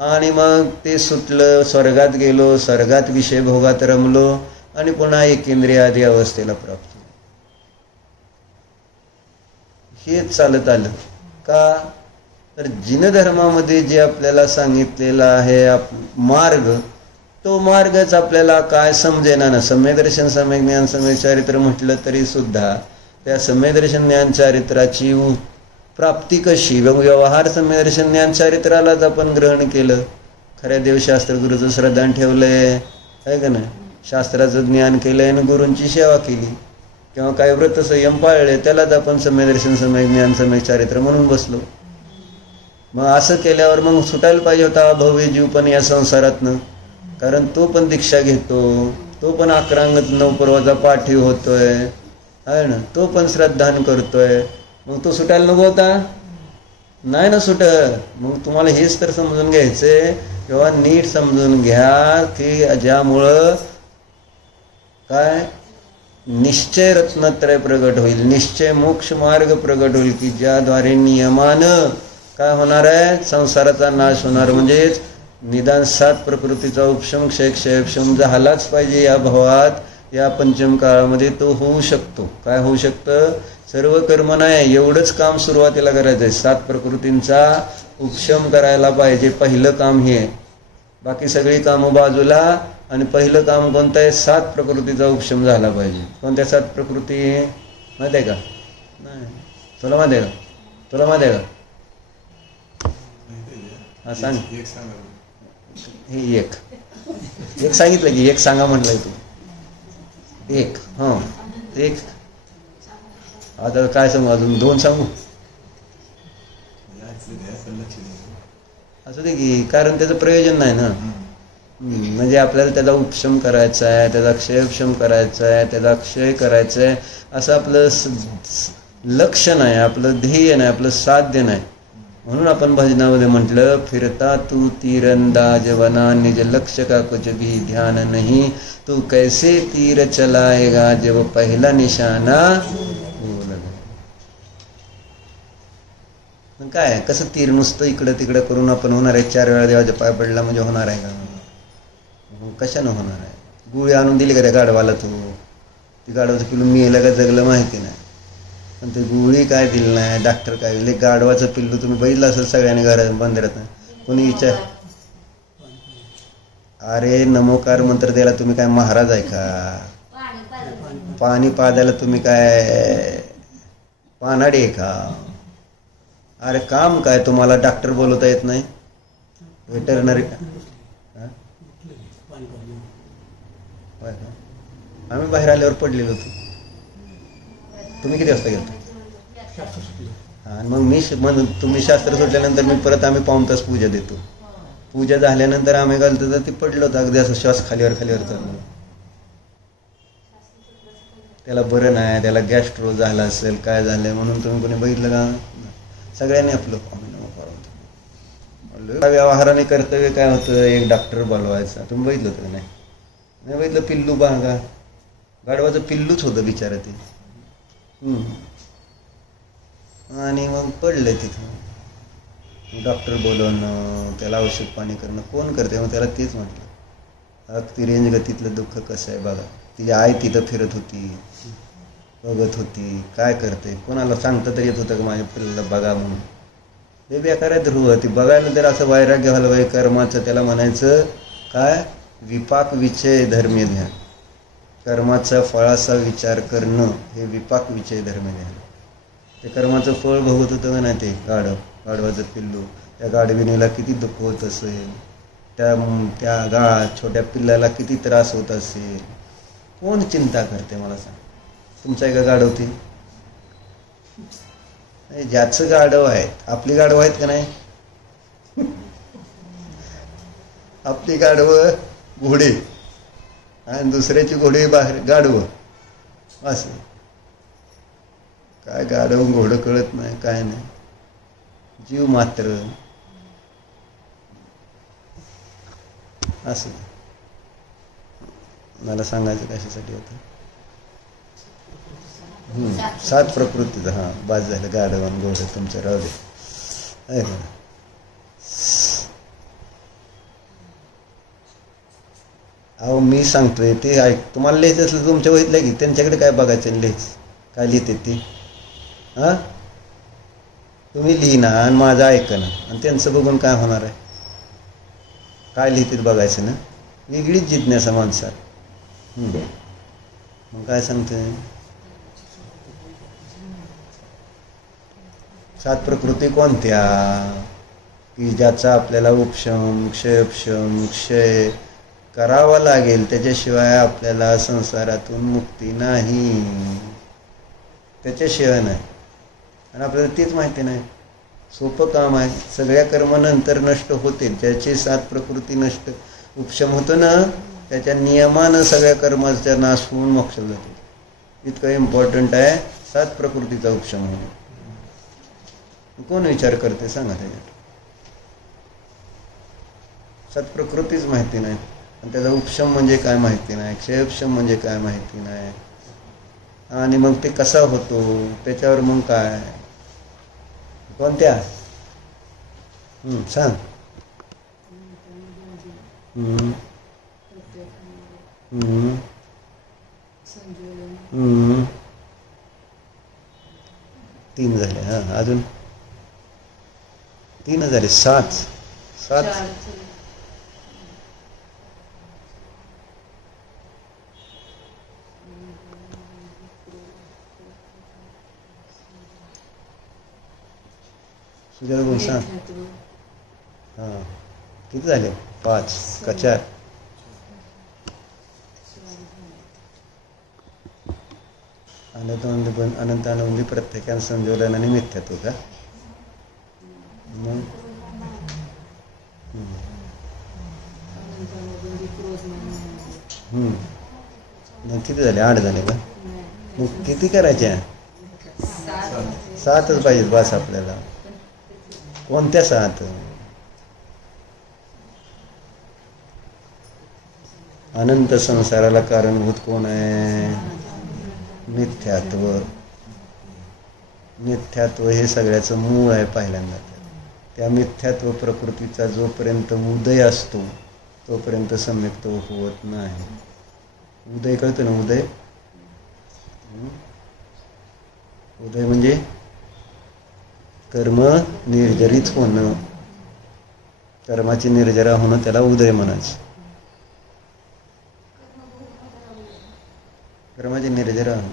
आणि मग ते सुटलं, स्वर्गात गेलो, स्वर्गात विषय भोगात रमलो आणि पुन्हा एकेंद्रिय आदी अवस्थेला प्राप्त झालो. हेच चालत आलं का? तर जिनधर्मामध्ये जे आपल्याला सांगितलेला आहे मार्ग, तो मार्गच आपल्याला काय समजेना ना. सम्यदर्शन, सम्यक ज्ञान, सम्यक चारित्र म्हटलं तरी सुद्धा त्या सम्यदर्शन ज्ञान चारित्राची प्राप्ती कशी? व्यवहार सम्यदर्शन ज्ञान चारित्रालाच आपण ग्रहण केलं, खऱ्या देवशास्त्र गुरुचं श्रद्धान ठेवलंय, आहे का नाही? शास्त्राचं ज्ञान केलंय आणि गुरूंची सेवा केली किंवा काही व्रत संयम पाळले, त्यालाच आपण सम्यदर्शन, सम्यक ज्ञान, सम्यक चारित्र म्हणून बसलो. मग असं केल्यावर मग सुटायला पाहिजे होता भव्य जीव पण या संसारातनं. कारण तो पण दीक्षा घेतो, तो पण अकरांगत 9 पर्वाचा पाठीव होतोय, आहे ना, तो पण श्रद्धान करतोय. मग तो सुटायला नको होता? नाही ना सुटत. मग तुम्हाला हेच तर समजून घ्यायचंय किंवा नीट समजून घ्या की ज्यामुळं काय निश्चय रत्नत्रय प्रगट होईल, निश्चय मोक्ष मार्ग प्रगट होईल की ज्याद्वारे नियमानं काय होणार आहे? संसाराचा नाश होणार. म्हणजेच निदान 7 प्रकृतीचा उपशम क्षयक्षम झालाच पाहिजे या भावात, या पंचम काळामध्ये तो होऊ शकतो. काय होऊ शकतं? सर्व कर्म नाही, एवढंच काम सुरुवातीला करायचं आहे. 7 प्रकृतींचा उपशम करायला पाहिजे, पहिलं काम हे. बाकी सगळी कामं बाजूला, आणि पहिलं काम कोणतं आहे? 7 प्रकृतीचा उपशम झाला पाहिजे. कोणत्या 7 प्रकृती माहिती आहे का? नाही. तुला माहिती आहे का? तुला माहिती आहे का? हा सांग. हे एक सांगितलं की एक सांगा म्हटलंय तू. एक एक आता काय सांगू? अजून 2 सांगू? असं दे की, कारण त्याचं प्रयोजन नाही ना. म्हणजे आपल्याला त्याचा उपशम करायचा आहे, त्याचा क्षयक्षम करायचा आहे, त्याचा क्षय करायचा आहे, असं आपलं लक्ष नाही, आपलं ध्येय नाही, आपलं साध्य नाही. म्हणून आपण भजनामध्ये म्हटलं, फिरता तू तीरंदाज वना, निज लक्ष का कुछ भी ध्यान नहीं, तू कैसे तीर चलाएगा जब पहिला निशाना हो लगा. काय कसं तीर नुसतं इकडं तिकडं करून आपण होणार आहे? 4 वेळा देवाच्या पाय पडला म्हणजे होणार आहे का? कशानं होणार आहे? गुळी आणून दिली का त्या गाढवाला? तू ती गाढवाचं पिल्लू मेलं का जगलं माहिती नाही, पण ते गुळी काय दिली नाही. डॉक्टर काय दिले? गाढवाचं पिल्लू तुम्ही बघितलं असेल सगळ्यांनी घरात बंदिरात. कोणी विचार, अरे नमोकार मंत्र द्यायला तुम्ही काय महाराज आहे का? पाणी पाजायला तुम्ही काय पानाडी आहे का? अरे काम काय? तुम्हाला डॉक्टर बोलवता येत नाही? वेटरनरी? आम्ही बाहेर आल्यावर पडलेलो होतो. तुम्ही किती वाजता गेलता? आणि मग तुम्ही शास्त्र सुटल्यानंतर मी परत आम्ही 1 तास पूजा देतो. पूजा झाल्यानंतर आम्ही घालतो तर ते पडलो होतं अगदी असं श्वास खालीवर चाललो. त्याला बरं नाही, त्याला गॅस्ट्रो झाला असेल, काय झालंय म्हणून तुम्ही कोणी बघितलं का? सगळ्यांनी आपलं व्यवहाराने कर्तव्य काय होतं? एक डॉक्टर बोलवायचा. तुम्ही बघितलं होतं का? नाही बघितलं. पिल्लू बागा, गाढवाचं पिल्लूच होतं बिचारा ते. आणि मग पडलं तिथं. डॉक्टर बोलवणं, त्याला औषध पाणी करणं कोण करते? मग त्याला तेच म्हटलं, अगदी रेंज गतीतलं दुःख कसं आहे बघा. तिची आई तिथं फिरत होती, बघत होती, काय करते? कोणाला सांगता तरी येत होतं का माझ्या पिल्लाला बघा म्हणून? हे बेकार आहे ध्रुव. ती बघायला तर असं वैराग्य हलवाय कर्माचं, त्याला म्हणायचं काय? विपाक विचय धर्मीय ध्यान. कर्माचा फळाचा विचार करणं हे विपाक विचय धर्मीय ध्यान. ते कर्माचं फळ भोगत होतं का नाही? ते गाढवाचं पिल्लू, त्या गाढविणीला किती दुःख होत असेल, त्या छोट्या पिल्लाला किती त्रास होत असेल. कोण चिंता करते मला सांग? तुमच्या एका गाढवती ज्याचं गाढव आहेत, आपली गाढव आहेत का नाही? आपली गाढवं घोडे आणि दुसऱ्याची घोडे बाहेर गाढवं. असं काय गाढव घोडं कळत नाही, काय नाही. जीव मात्र असं. मला सांगायचं कशासाठी होतं? 7 प्रकृतीचं. हां, बाज झालं. गाढव आणि घोडं तुमचं राहू दे. अहो मी सांगतोय ते ऐक, तुम्हाला लिहायचं असलं तुमच्या वहीत की त्यांच्याकडे काय बघायचं आणि लिहायचं काय लिहिते ते. हां तुम्ही लिहिना आणि माझं ऐकणं आणि त्यांचं बघून काय होणार आहे. काय लिहितात बघायचं ना. वेगळीच जिज्ञासा माणसात. मग काय सांगते. 7 प्रकृती कोणत्या की ज्याचा आपल्याला उपशम क्षयपशम क्षय करावा लागेल, त्याच्याशिवाय आपल्याला संसारातून मुक्ती नाही. त्याच्याशिवाय नाही. आणि आपल्याला तेच माहिती नाही. सोपं काम आहे. सगळ्या कर्मानंतर नष्ट होते ज्याची 7 प्रकृती नष्ट उपशम होतो ना, त्याच्या नियमानं सगळ्या कर्माचा नाश होऊन मोक्षाला जातो. इतकं इम्पॉर्टंट आहे 7 प्रकृतीचा उपशम होणे. कोण विचार करते सांगा त्याच्यात. 7 प्रकृतीच माहिती नाही आणि त्याचा उपशम म्हणजे काय माहिती नाही, क्षयपशम म्हणजे काय माहिती नाही. आणि मग ते कसा होतो त्याच्यावर मग काय कोणत्या सांग. संजीवनी 3 झाले. हां अजून 3 झाले. 7 सुजय बोल सांग. हां किती झाले. 5 का 4. अनंतानुबंधी प्रत्येकाने संजोलन आणि मिथ्यात्व का. मग मग किती झाले. 8 झाले का. मग किती करायच्या. 7च पाहिजेत बस आपल्याला. कोणत्या 7. अनंत संसाराला कारणभूत कोण आहे. मिथ्यात्व. मिथ्यात्व हे सगळ्याचं मूळ आहे. पहिल्यांदा त्या मिथ्यात्व प्रकृतीचा जोपर्यंत उदय असतो तोपर्यंत सम्यक्त होत नाही. उदय कळतं ना. उदय उदय म्हणजे कर्म निर्जरित होणं. कर्माची निर्जरा होणं त्याला उदय म्हणायचं. कर्माची निर्जरा होणं.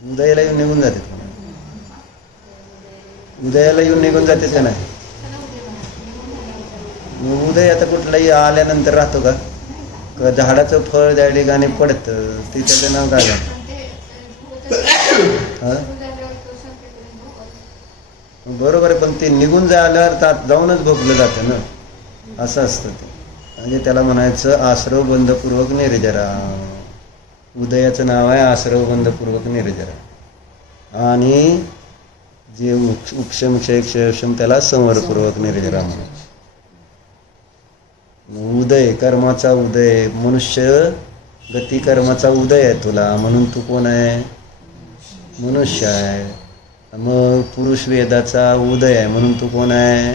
उदयाला येऊन निघून जाते. उदयाला येऊन निघून जाते का नाही. उदय आता कुठलाही आल्यानंतर राहतो का. झाडाचं फळ त्या ठिकाणी पडतं ते त्याचं नाव काय. बरोबर आहे. पण ते निघून जायला जाऊनच भोगलं जातं ना. असं असतं ते. म्हणजे त्याला म्हणायचं आश्रव बंधपूर्वक निर्जरा. उदयाचं नाव आहे आश्रव बंधपूर्वक निर्जरा. आणि जे उपशम क्षयक्षम त्याला संवरपूर्वक निर्जरा म्हणायचं. उदय कर्माचा उदय. मनुष्य गती कर्माचा उदय आहे तुला म्हणून तू कोण आहे. मनुष्य आहे. मग पुरुष वेदाचा उदय आहे म्हणून तू कोण आहे.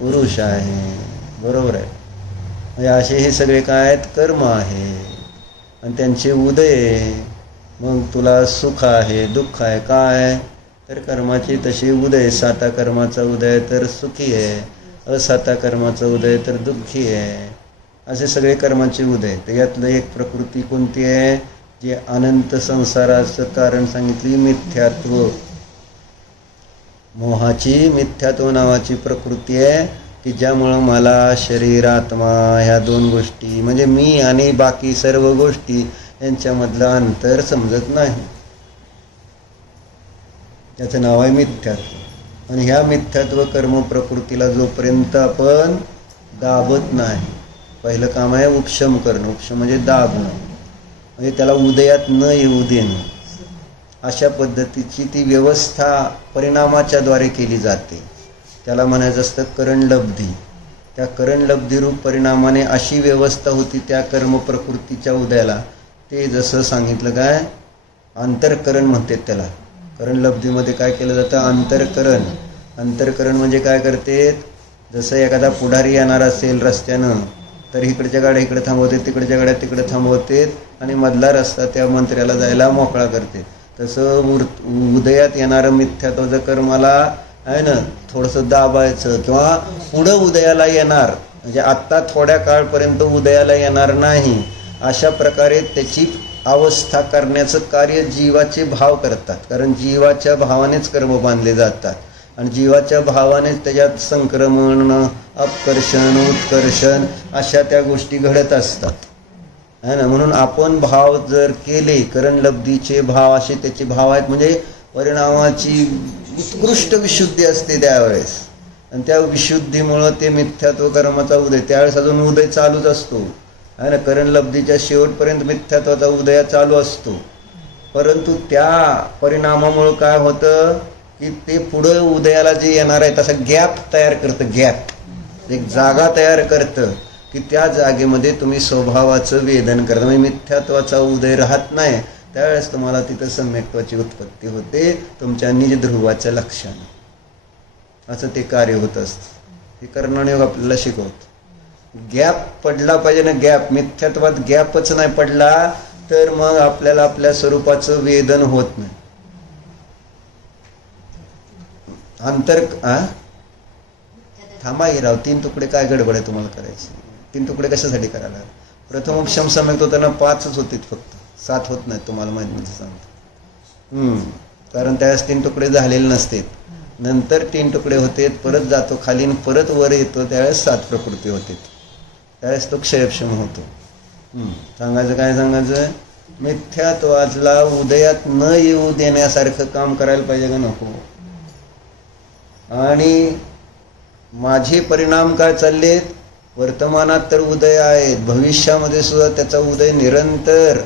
पुरुष आहे. बरोबर आहे. म्हणजे असे हे सगळे काय आहेत कर्म आहे आणि त्यांचे उदय. मग तुला सुख आहे दुःख आहे काय तर कर्माचे तसे उदय. 7 कर्माचा उदय तर सुखी आहे. असाता कर्माचा उदय तर दुःखी आहे. असे सगळे कर्माचे उदय. तर यातलं एक प्रकृती कोणती आहे जे अनंत संसाराचं कारण सांगितली. मिथ्यात्व. मोहाची मिथ्यात्व नावाची प्रकृती आहे की ज्यामुळं मला शरीर आत्मा ह्या 2 गोष्टी म्हणजे मी आणि बाकी सर्व गोष्टी यांच्यामधलं अंतर समजत नाही. त्याचं नाव आहे मिथ्यात्व. आणि ह्या मिथ्यात्व कर्म प्रकृतीला जोपर्यंत आपण दाबत नाही. पहिलं काम आहे उपशम करणं. उपशम म्हणजे दाबणं. म्हणजे त्याला उदयात न येऊ देणं. अशा पद्धतीची ती व्यवस्था परिणामाच्या द्वारे केली जाते. त्याला म्हणायचं असतं करणलब्धी. त्या करणलब्धीरूप परिणामाने अशी व्यवस्था होती त्या कर्म प्रकृतीच्या उदयाला. ते जसं सांगितलं काय अंतरकरण म्हणतात त्याला. करणलब्धीमध्ये काय केलं जातं अंतरकरण. अंतरकरण म्हणजे काय करते जसं एखादा पुढारी येणार असेल रस्त्यानं तर इकडच्या गाड्या इकडे थांबवते, तिकडच्या गाड्या तिकडे थांबवते आणि मधला रस्ता त्या मंत्र्याला जायला मोकळा करते. तसं उदयात येणारं मिथ्यात्वाचं कर्माला आहे ना थोडंसं दाबायचं, किंवा पुढं उदयाला येणार म्हणजे आत्ता थोड्या काळपर्यंत उदयाला येणार नाही अशा प्रकारे त्याची अवस्था करण्याचं कार्य जीवाचे भाव करतात. कारण जीवाच्या भावानेच कर्म बांधले जातात आणि जीवाच्या भावानेच त्याच्यात संक्रमण, अपकर्षण, उत्कर्षण अशा त्या गोष्टी घडत असतात, है ना. म्हणून आपण भाव जर केले, करण लब्धीचे भाव असे त्याचे भाव आहेत, म्हणजे परिणामाची उत्कृष्ट विशुद्धी असते त्यावेळेस. आणि त्या विशुद्धीमुळं ते मिथ्यात्व कर्माचा उदय, त्यावेळेस अजून उदय चालूच असतो, है ना. करण लब्धीच्या शेवटपर्यंत मिथ्यात्वाचा उदय चालू असतो. परंतु त्या परिणामामुळं काय होतं की ते पुढं उदयाला जे येणार आहे तसा गॅप तयार करतं, गॅप एक जागा तयार करतं की त्या जागेमध्ये तुम्ही स्वभावाचं वेदन करता, म्हणजे मिथ्यात्वाचा उदय राहत नाही. त्यावेळेस तुम्हाला तिथं सम्यक्त्वाची उत्पत्ती होते तुमच्या निज ध्रुवाच्या लक्षानं. असं ते कार्य होत असतं. हे कर्णयोग आपल्याला शिकवतं. गॅप पडला पाहिजे ना, गॅप. मिथ्यात्वात गॅपच नाही पडला तर मग आपल्याला आपल्या स्वरूपाचं वेदन होत नाही. अंतर थांबा हे राव, 3 तुकडे काय गडबड आहे तुम्हाला करायची? 3 तुकडे कशासाठी करायला? प्रथम उपशम सम्यक्त होताना 5च होते फक्त, 7 होत नाहीत, तुम्हाला माहिती म्हणजे सांगतो. कारण त्यावेळेस 3 तुकडे झालेले नसते. नंतर 3 तुकडे होते, परत जातो खाली परत वर येतो, त्यावेळेस 7 प्रकृती होते, त्यावेळेस तो क्षयक्षम होतो. सांगायचं काय सांगायचं? मिथ्यात्वाला उदयात न येऊ देण्यासारखं काम करायला पाहिजे का नको? आणि माझे परिणाम काय चाललेत? वर्तमानात तर उदय आहेत, भविष्यामध्ये सुद्धा त्याचा उदय निरंतर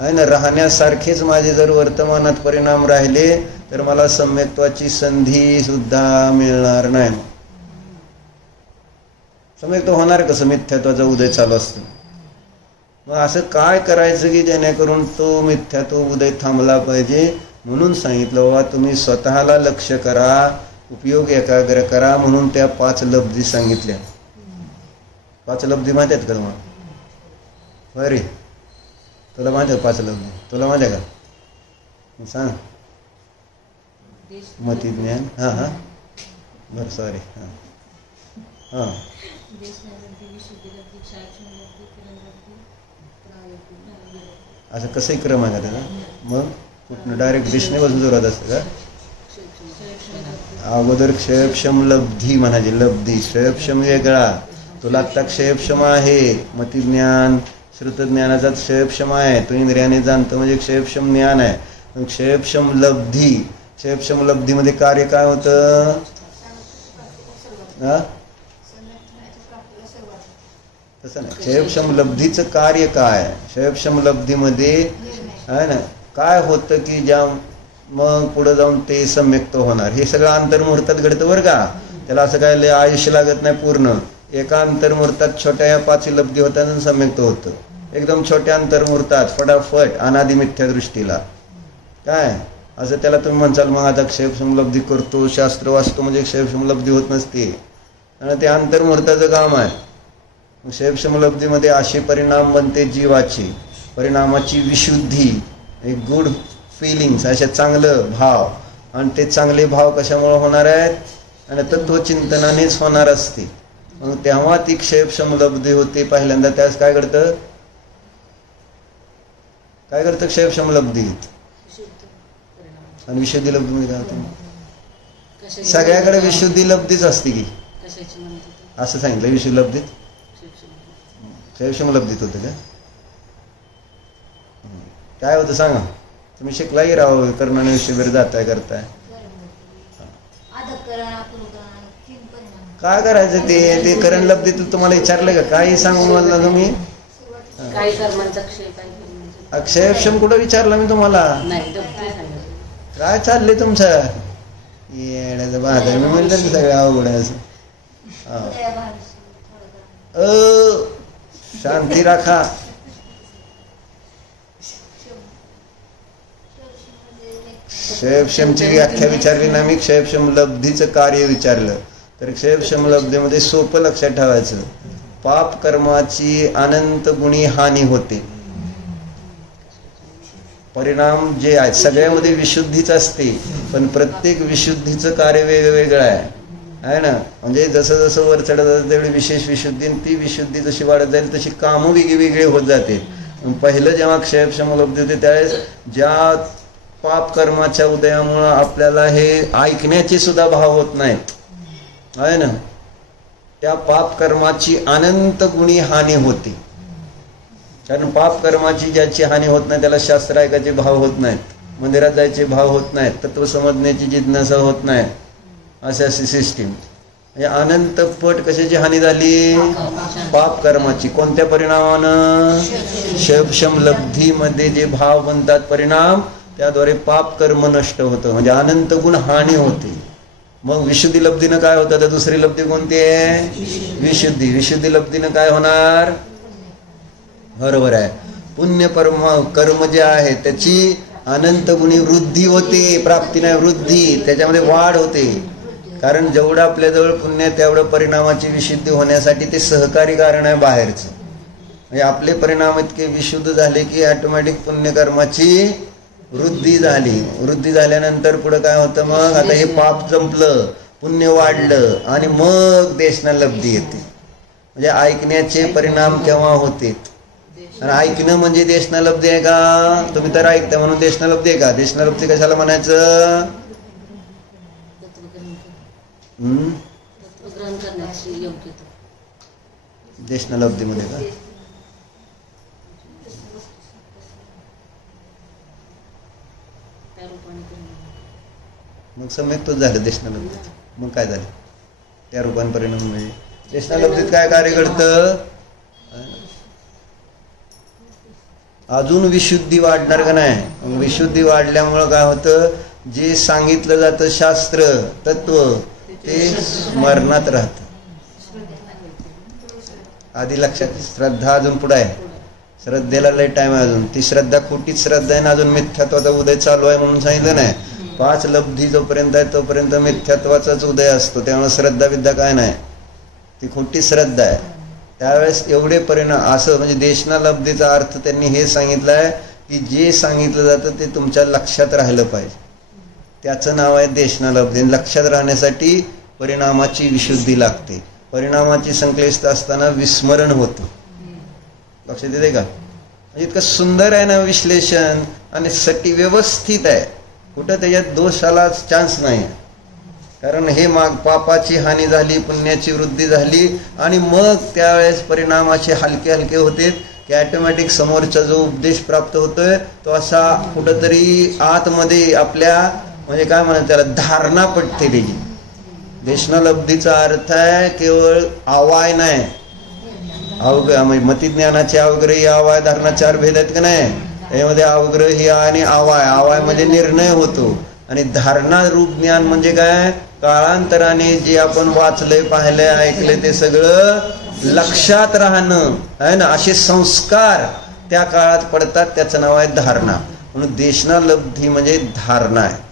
आहे ना. राहण्यासारखेच माझे जर वर्तमानात परिणाम राहिले तर मला सम्यक्त्वाची संधी सुद्धा मिळणार नाही. सम्यक्त होणार कसं? मिथ्यात्वाचा उदय चालू असतो. मग असं काय करायचं की जेणेकरून तो मिथ्यात्व उदय थांबला पाहिजे? म्हणून सांगितलं बाबा तुम्ही स्वतःला लक्ष करा, उपयोग एकाग्र करा. म्हणून त्या 5 लब्धी सांगितल्या. 5 लब्धी माहिती आहेत का तुम्हाला? बरे, तुला माहिती आहे 5 लब्धी? तुला माहिती आहे का? सांग. मती ज्ञान, हां बरं, सॉरी, हां असं कसंही क्रम आहे का त्याचा? मग कुठनं डायरेक्ट दिसण्यापासून जोरात असतं का? अगोदर क्षयक्षम लब्धी म्हणायची. लब्धी क्षयक्षम वेगळा. तुला आत्ता क्षयक्षम आहे, मतिज्ञान श्रुतज्ञानाचा क्षयक्षम आहे, तो इंद्रियाने जाणतो म्हणजे क्षयक्षम ज्ञान आहे. पण क्षयक्षम लब्धी, क्षयक्षम लब्धीमध्ये कार्य काय होतं? तसं नाही. क्षयक्षम लब्धीचं कार्य काय? क्षयक्षम लब्धीमध्ये आहे ना काय होतं की ज्या मग पुढे जाऊन ते सम्यक्त होणार. हे सगळं अंतर्मुहूर्तात घडतं बरं का. त्याला असं काय लय आयुष्य लागत नाही. पूर्ण एका अंतर्मुहूर्तात छोट्या या 5 लब्धी होतात आणि सम्यक्त होतं. एकदम छोट्या अंतर्मुहूर्तात फटाफट अनादि मिथ्या दृष्टीला काय असं त्याला तुम्ही म्हणसाल मग आता क्षयक्षम लब्धी करतो, शास्त्र वाचतो म्हणजे क्षयक्षम लब्धी होत नसते. आणि ते अंतर्मुहूर्ताचं काम आहे. क्षयक्षम लब्धीमध्ये असे परिणाम बनते जीवाचे, परिणामाची विशुद्धी, एक गुड फिलिंग्स, असे चांगलं भाव. आणि ते चांगले भाव कशामुळे होणार आहेत? आणि तत्वचिंतनानेच होणार असते. मग तेव्हा ती क्षयक्षम लब्धी होते पहिल्यांदा. त्यास काय घडतं? काय घडतं क्षयक्षम लब्धीत? आणि विशुद्धी लब्धीमध्ये काय होतं? सगळ्याकडे विशुद्धी लब्धीच असते की असं सांगितलं. विशुद्धी लब्धीत क्षयक्षम लब्धीत होतं का? काय होतं सांगा? तुम्ही शिकलाही राहू, कर्णाने शिबिर जाताय करताय. काय करायचं ते करण लब्धीत तुम्हाला विचारलं का? काही सांगून म्हणलं तुम्ही? क्षयक्षम कुठं विचारलं मी तुम्हाला? काय चाललंय तुमचं? येण्याचं बहादर मी म्हणलं ना सगळं अवघड आहे असं. शांती राखा. क्षयक्षमची व्याख्या विचारली ना मी, क्षयक्षम लब्धीचं कार्य विचारलं. तर क्षयक्षम लब्धीमध्ये सोपं लक्षात ठेवायचं, पाप कर्माची अनंत गुणी हानी होते. परिणाम जे आहेत सगळ्यामध्ये विशुद्धीच असते, पण प्रत्येक विशुद्धीचं कार्य वेगवेगळं आहे ना. म्हणजे जसं जसं वर चढत जातं तेवढी विशेष विशुद्धी, ती विशुद्धी जशी वाढत जाईल तशी कामं वेगळी होत जाते. पहिलं जेव्हा क्षयक्षम लब्धी होते त्यावेळेस ज्या पाप कर्माच्या उदयामुळं आपल्याला हे ऐकण्याचे सुद्धा भाव होत नाहीत आहे ना, त्या पाप कर्माची अनंत गुणी हानी होते. कारण पाप कर्माची ज्याची हानी होत नाही त्याला शास्त्र ऐकायचे भाव होत नाहीत, मंदिरात जायचे भाव होत नाहीत, तत्व समजण्याची जिज्ञासा होत नाही. अशी सिस्टीम म्हणजे अनंत पट कशाची हानी झाली? पाप कर्माची. कोणत्या परिणामानं? क्षयक्षम लब्धीमध्ये जे भाव बनतात परिणाम, त्याद्वारे पाप कर्म नष्ट होतं, म्हणजे अनंत गुण हानी होते. मग विशुद्धी लब्धीनं काय होतं? तर दुसरी लब्धी कोणती आहे? विशुद्धी. विशुद्धी लब्धीनं काय होणार? बरोबर आहे, पुण्य कर्म जे आहे त्याची अनंत गुणी वृद्धी होते, प्राप्ती नाही वृद्धी, त्याच्यामध्ये वाढ होते. कारण जेवढं आपल्याजवळ पुण्य तेवढं परिणामाची विशुद्धी होण्यासाठी ते सहकारी कारण आहे बाहेरचं. म्हणजे आपले परिणाम इतके विशुद्ध झाले की ऑटोमॅटिक पुण्यकर्माची वृद्धी झाली. वृद्धी झाल्यानंतर पुढे काय होतं? मग आता हे पाप संपलं, पुण्य वाढलं आणि मग देशना लब्धी येते. म्हणजे ऐकण्याचे परिणाम केव्हा होते? आणि ऐकणं म्हणजे देशना लब्धी आहे का? तुम्ही तर ऐकता म्हणून देशना लब्धी आहे का? देशना लब्धी कशाला म्हणायचं? तत्वग्रहण करण्याची योग्यता देशना लब्धीमध्ये का? मग सम्यक तोच झालं देशना लब्धीत. मग काय झालं? त्या रूपाने परिणाम म्हणजे देशना लब्धीत काय कार्य घडतं? अजून विशुद्धी वाढणार का नाही? विशुद्धी वाढल्यामुळं काय होतं? जे सांगितलं जातं शास्त्र तत्व ते स्मरणात राहतं. आधी लक्षात, श्रद्धा अजून पुढे आहे, श्रद्धेला लय टाइम आहे अजून. ती श्रद्धा खोटीच श्रद्धा आहे ना, अजून मिथ्यात्वाचा उदय चालू आहे म्हणून सांगितलं नाही. 5 लब्धी जोपर्यंत आहे तोपर्यंत मिथ्यात्वाचाच उदय असतो, त्यामुळे श्रद्धा विद्या काय नाही, ती खोटी श्रद्धा आहे. त्यावेळेस एवढे परिणाम असं म्हणजे देशना लब्धीचा अर्थ त्यांनी हे सांगितलं आहे की जे सांगितलं जातं ते तुमच्या लक्षात राहिलं पाहिजे, त्याचं नाव आहे देशना लब्धी. लक्षात राहण्यासाठी परिणामाची विशुद्धी लागते. परिणामाची संक्लिष्ट असताना विस्मरण होतं. लक्षात येते का? म्हणजे इतकं सुंदर आहे ना विश्लेषण, आणि सटी व्यवस्थित आहे, कुठं त्याच्यात दोषाला चान्स नाही. कारण हे पापाची हानी झाली, पुण्याची वृद्धी झाली, आणि मग त्यावेळेस परिणाम असे हलके हलके होते की ऑटोमॅटिक समोरचा जो उपदेश प्राप्त होतोय तो असा कुठंतरी आतमध्ये आपल्या म्हणजे काय म्हणतात त्याला धारणा पडते त्याची. देशना लब्धीचा अर्थ आहे केवळ आवाय नाही, अवग्रह म्हणजे मतिज्ञानाचे अवग्रही आवाय धारणा 4 भेद आहेत का नाही? त्यामध्ये अवग्रही आणि आवाय, आवाय म्हणजे निर्णय होतो, आणि धारणा रूप ज्ञान म्हणजे काय? काळांतराने जे आपण वाचलंय पाहिलंय ऐकलंय ते सगळं लक्षात राहणं आहे ना, असे संस्कार त्या काळात पडतात, त्याचं नाव आहे धारणा. म्हणून देशना लब्धी म्हणजे धारणा आहे.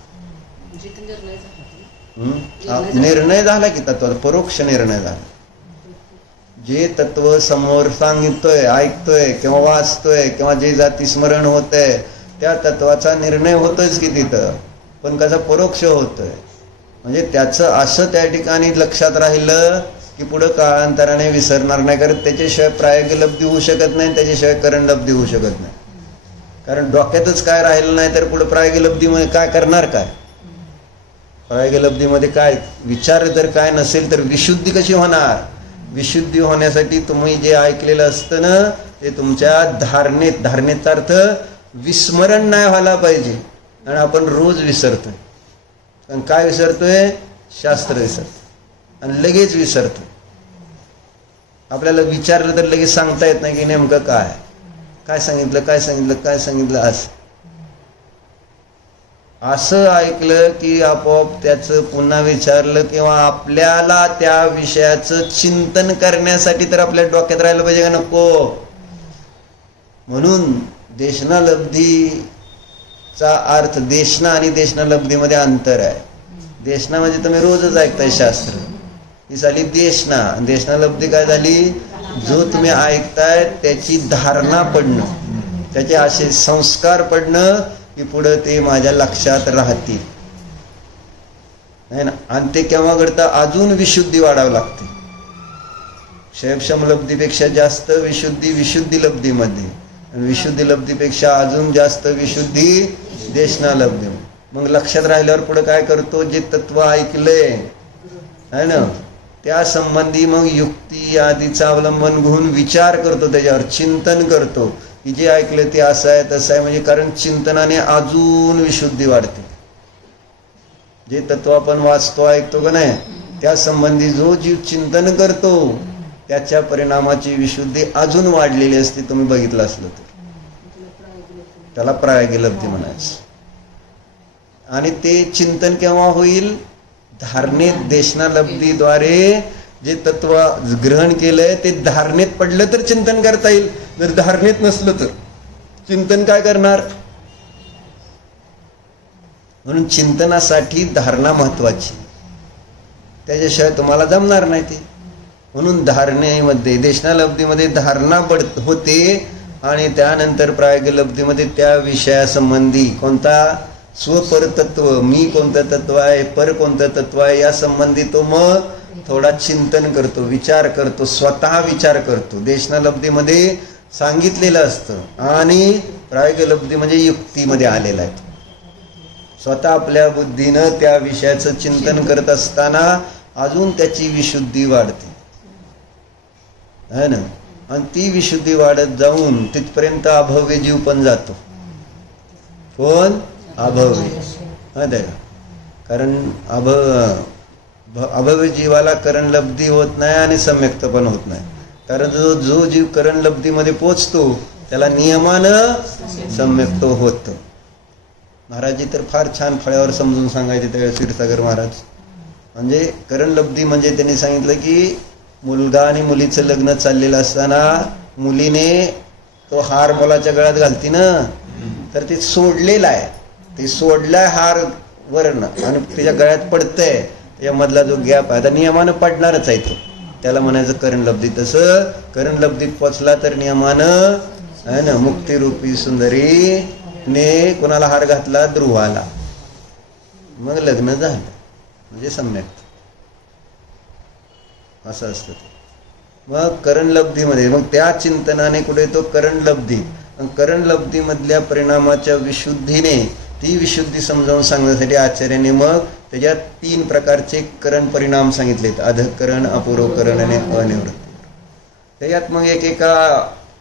निर्णय झाला की तत्वाचा परोक्ष निर्णय झाला. जे तत्व समोर सांगितोय, ऐकतोय किंवा वाचतोय किंवा जे जाती स्मरण होतंय त्या तत्वाचा निर्णय होतोच की तिथं, पण कसा परोक्ष होतोय. म्हणजे त्याचं असं त्या ठिकाणी लक्षात राहिलं की पुढं काळांतराने विसरणार नाही. कारण त्याच्याशिवाय प्रायोगिक लब्धी होऊ शकत नाही, त्याच्याशिवाय करण लब्धी होऊ शकत नाही. कारण डोक्यातच काय राहिलं नाही तर पुढं प्रायोगिक लब्धीमध्ये काय करणार? काय प्रायोगिक लब्धीमध्ये काय विचार जर काय नसेल तर विशुद्धी कशी होणार? विशुद्धी होण्यासाठी तुम्ही जे ऐकलेलं असतं ना ते तुमच्या धारणेचा अर्थ विस्मरण नाही व्हायला पाहिजे. आणि आपण रोज विसरतोय. कारण काय विसरतोय? शास्त्र विसरतो आणि लगेच विसरतो. आपल्याला विचारलं तर लगेच सांगता येत नाही की नेमकं काय सांगितलं असं ऐकलं की आपोआप त्याचं पुन्हा विचारलं किंवा आपल्याला त्या विषयाचं चिंतन करण्यासाठी तर आपल्या डोक्यात राहिलं पाहिजे का नको? म्हणून देशना लब्धीचा अर्थ, देशना आणि देशना लब्धीमध्ये अंतर आहे. देशना म्हणजे तुम्ही रोजच ऐकताय शास्त्र, ही झाली देशना. देशना लब्धी काय झाली? जो तुम्ही ऐकताय त्याची धारणा पडणं, त्याचे असे संस्कार पडणं की पुढं ते माझ्या लक्षात राहतील, है ना. आणि ते केव्हा घडतं? अजून विशुद्धी वाढावं लागते. क्षयक्षम लब्धीपेक्षा जास्त विशुद्धी विशुद्धी लब्धीमध्ये, आणि विशुद्धी लब्धीपेक्षा अजून जास्त विशुद्धी देशना लब्धी. मग लक्षात राहिल्यावर पुढे काय करतो? जे तत्व ऐकलंय है ना त्या संबंधी मग युक्ती आदीचा अवलंबन घेऊन विचार करतो, त्याच्यावर चिंतन करतो की जे ऐकलं ते असं आहे तसं आहे. म्हणजे कारण चिंतनाने अजून विशुद्धी वाढते. जे तत्व आपण वाचतो ऐकतो का नाही त्या संबंधी जो जीव चिंतन करतो त्याच्या परिणामाची विशुद्धी अजून वाढलेली असते. तुम्ही बघितलं असलं तर त्याला प्रायोगिक लब्धी म्हणायचं. आणि ते चिंतन केव्हा होईल? धारणेत देशना लब्धीद्वारे जे तत्व ग्रहण केलंय ते धारणेत पडलं तर चिंतन करता येईल. जर धारणेत नसलं तर चिंतन काय करणार? म्हणून चिंतनासाठी धारणा महत्वाची, त्याच्याशिवाय तुम्हाला जमणार नाही ते. म्हणून धारणेमध्ये देशना लब्धीमध्ये धारणा होते आणि त्यानंतर प्रायोगिक लब्धीमध्ये त्या विषयासंबंधी कोणता स्वपरतत्व, मी कोणतं तत्व आहे, पर कोणतं तत्व आहे या संबंधी तो मग थोडा चिंतन करतो, विचार करतो, स्वतः विचार करतो. देशना लब्धीमध्ये सांगितलेलं असतं आणि प्रायोगिक लब्धी म्हणजे युक्तीमध्ये आलेलं आहे. स्वतः आपल्या बुद्धीनं त्या विषयाचं चिंतन करत असताना अजून त्याची विशुद्धी वाढते है ना. आणि ती विशुद्धी वाढत जाऊन तिथपर्यंत अभव्य जीव पण जातो. कोण? अभव्य. माहिती आहे का? कारण अभव्य जीवाला करण लब्धी होत नाही आणि सम्यक्त पण होत नाही. कारण जो जीव करण लब्धीमध्ये पोचतो त्याला नियमानं सम्यक्त होतं. महाराजी तर फार छान फळ्यावर समजून सांगायचे त्यावेळेस क्षीरसागर महाराज. म्हणजे करण लब्धी म्हणजे त्यांनी सांगितलं की मुलगा आणि मुलीचं लग्न चाललेलं असताना मुलीने तो हार मुलाच्या गळ्यात घालती ना, तर ते सोडलेला आहे, ते सोडलाय हार वर्ण आणि त्याच्या गळ्यात पडतंय, त्यामधला जो गॅप आहे आता नियमानं पडणारच आहे तो, त्याला म्हणायचं करण लब्धी. तसं करण लब्धीत पोचला तर नियमानं आहे ना मुक्तिरूपी सुंदरी ने कोणाला हार घातला? ध्रुवाला. मग लग्न झालं म्हणजे सम्यक असं असतं ते. मग करण लब्धीमध्ये मग त्या चिंतनाने कुठे तो करण लब्धी, करण लब्धी मधल्या परिणामाच्या विशुद्धीने ती विशुद्धी समजावून सांगण्यासाठी आचार्याने मग त्याच्यात 3 प्रकारचे करण परिणाम सांगितलेत: अधकरण, अपूर्वकरण आणि अनिवृत्त. त्याच्यात मग एकेका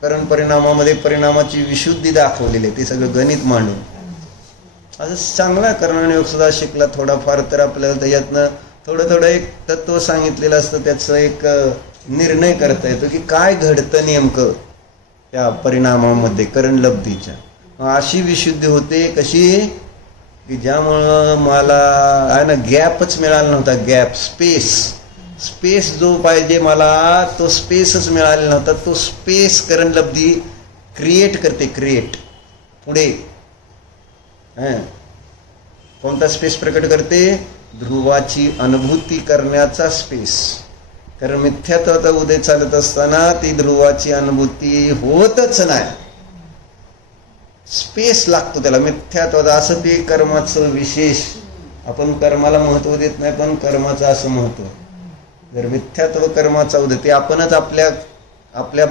करण परिणामामध्ये परिणामाची विशुद्धी दाखवलेली आहे. ते सगळं गणित मांडून असं चांगला कर्ण योग सुद्धा शिकला थोडाफार तर आपल्याला त्याच्यातनं थोडं एक तत्व सांगितलेलं असतं, त्याचं एक निर्णय करता येतो की काय घडतं नेमकं त्या परिणामामध्ये करण लब्धीच्या. अशी विशुद्धी होते कशी की ज्यामुळं मला आहे ना गॅपच मिळाला नव्हता. गॅप, स्पेस जो पाहिजे मला तो स्पेसच मिळालेला नव्हता. तो स्पेस करण लब्धी क्रिएट करते, क्रिएट पुढे कोणता स्पेस प्रकट करते? ध्रुवाची अनुभूती करण्याचा स्पेस. कारण मिथ्यात्वाचा उदय चालत असताना ती ध्रुवाची अनुभूती होतच नाही, स्पेस लागतो त्याला मिथ्यात्वाचा. असं ते कर्माचं विशेष. आपण कर्माला महत्व देत नाही पण कर्माचं असं महत्व. जर मिथ्यात्व कर्माचा उदय ते आपणच आपल्या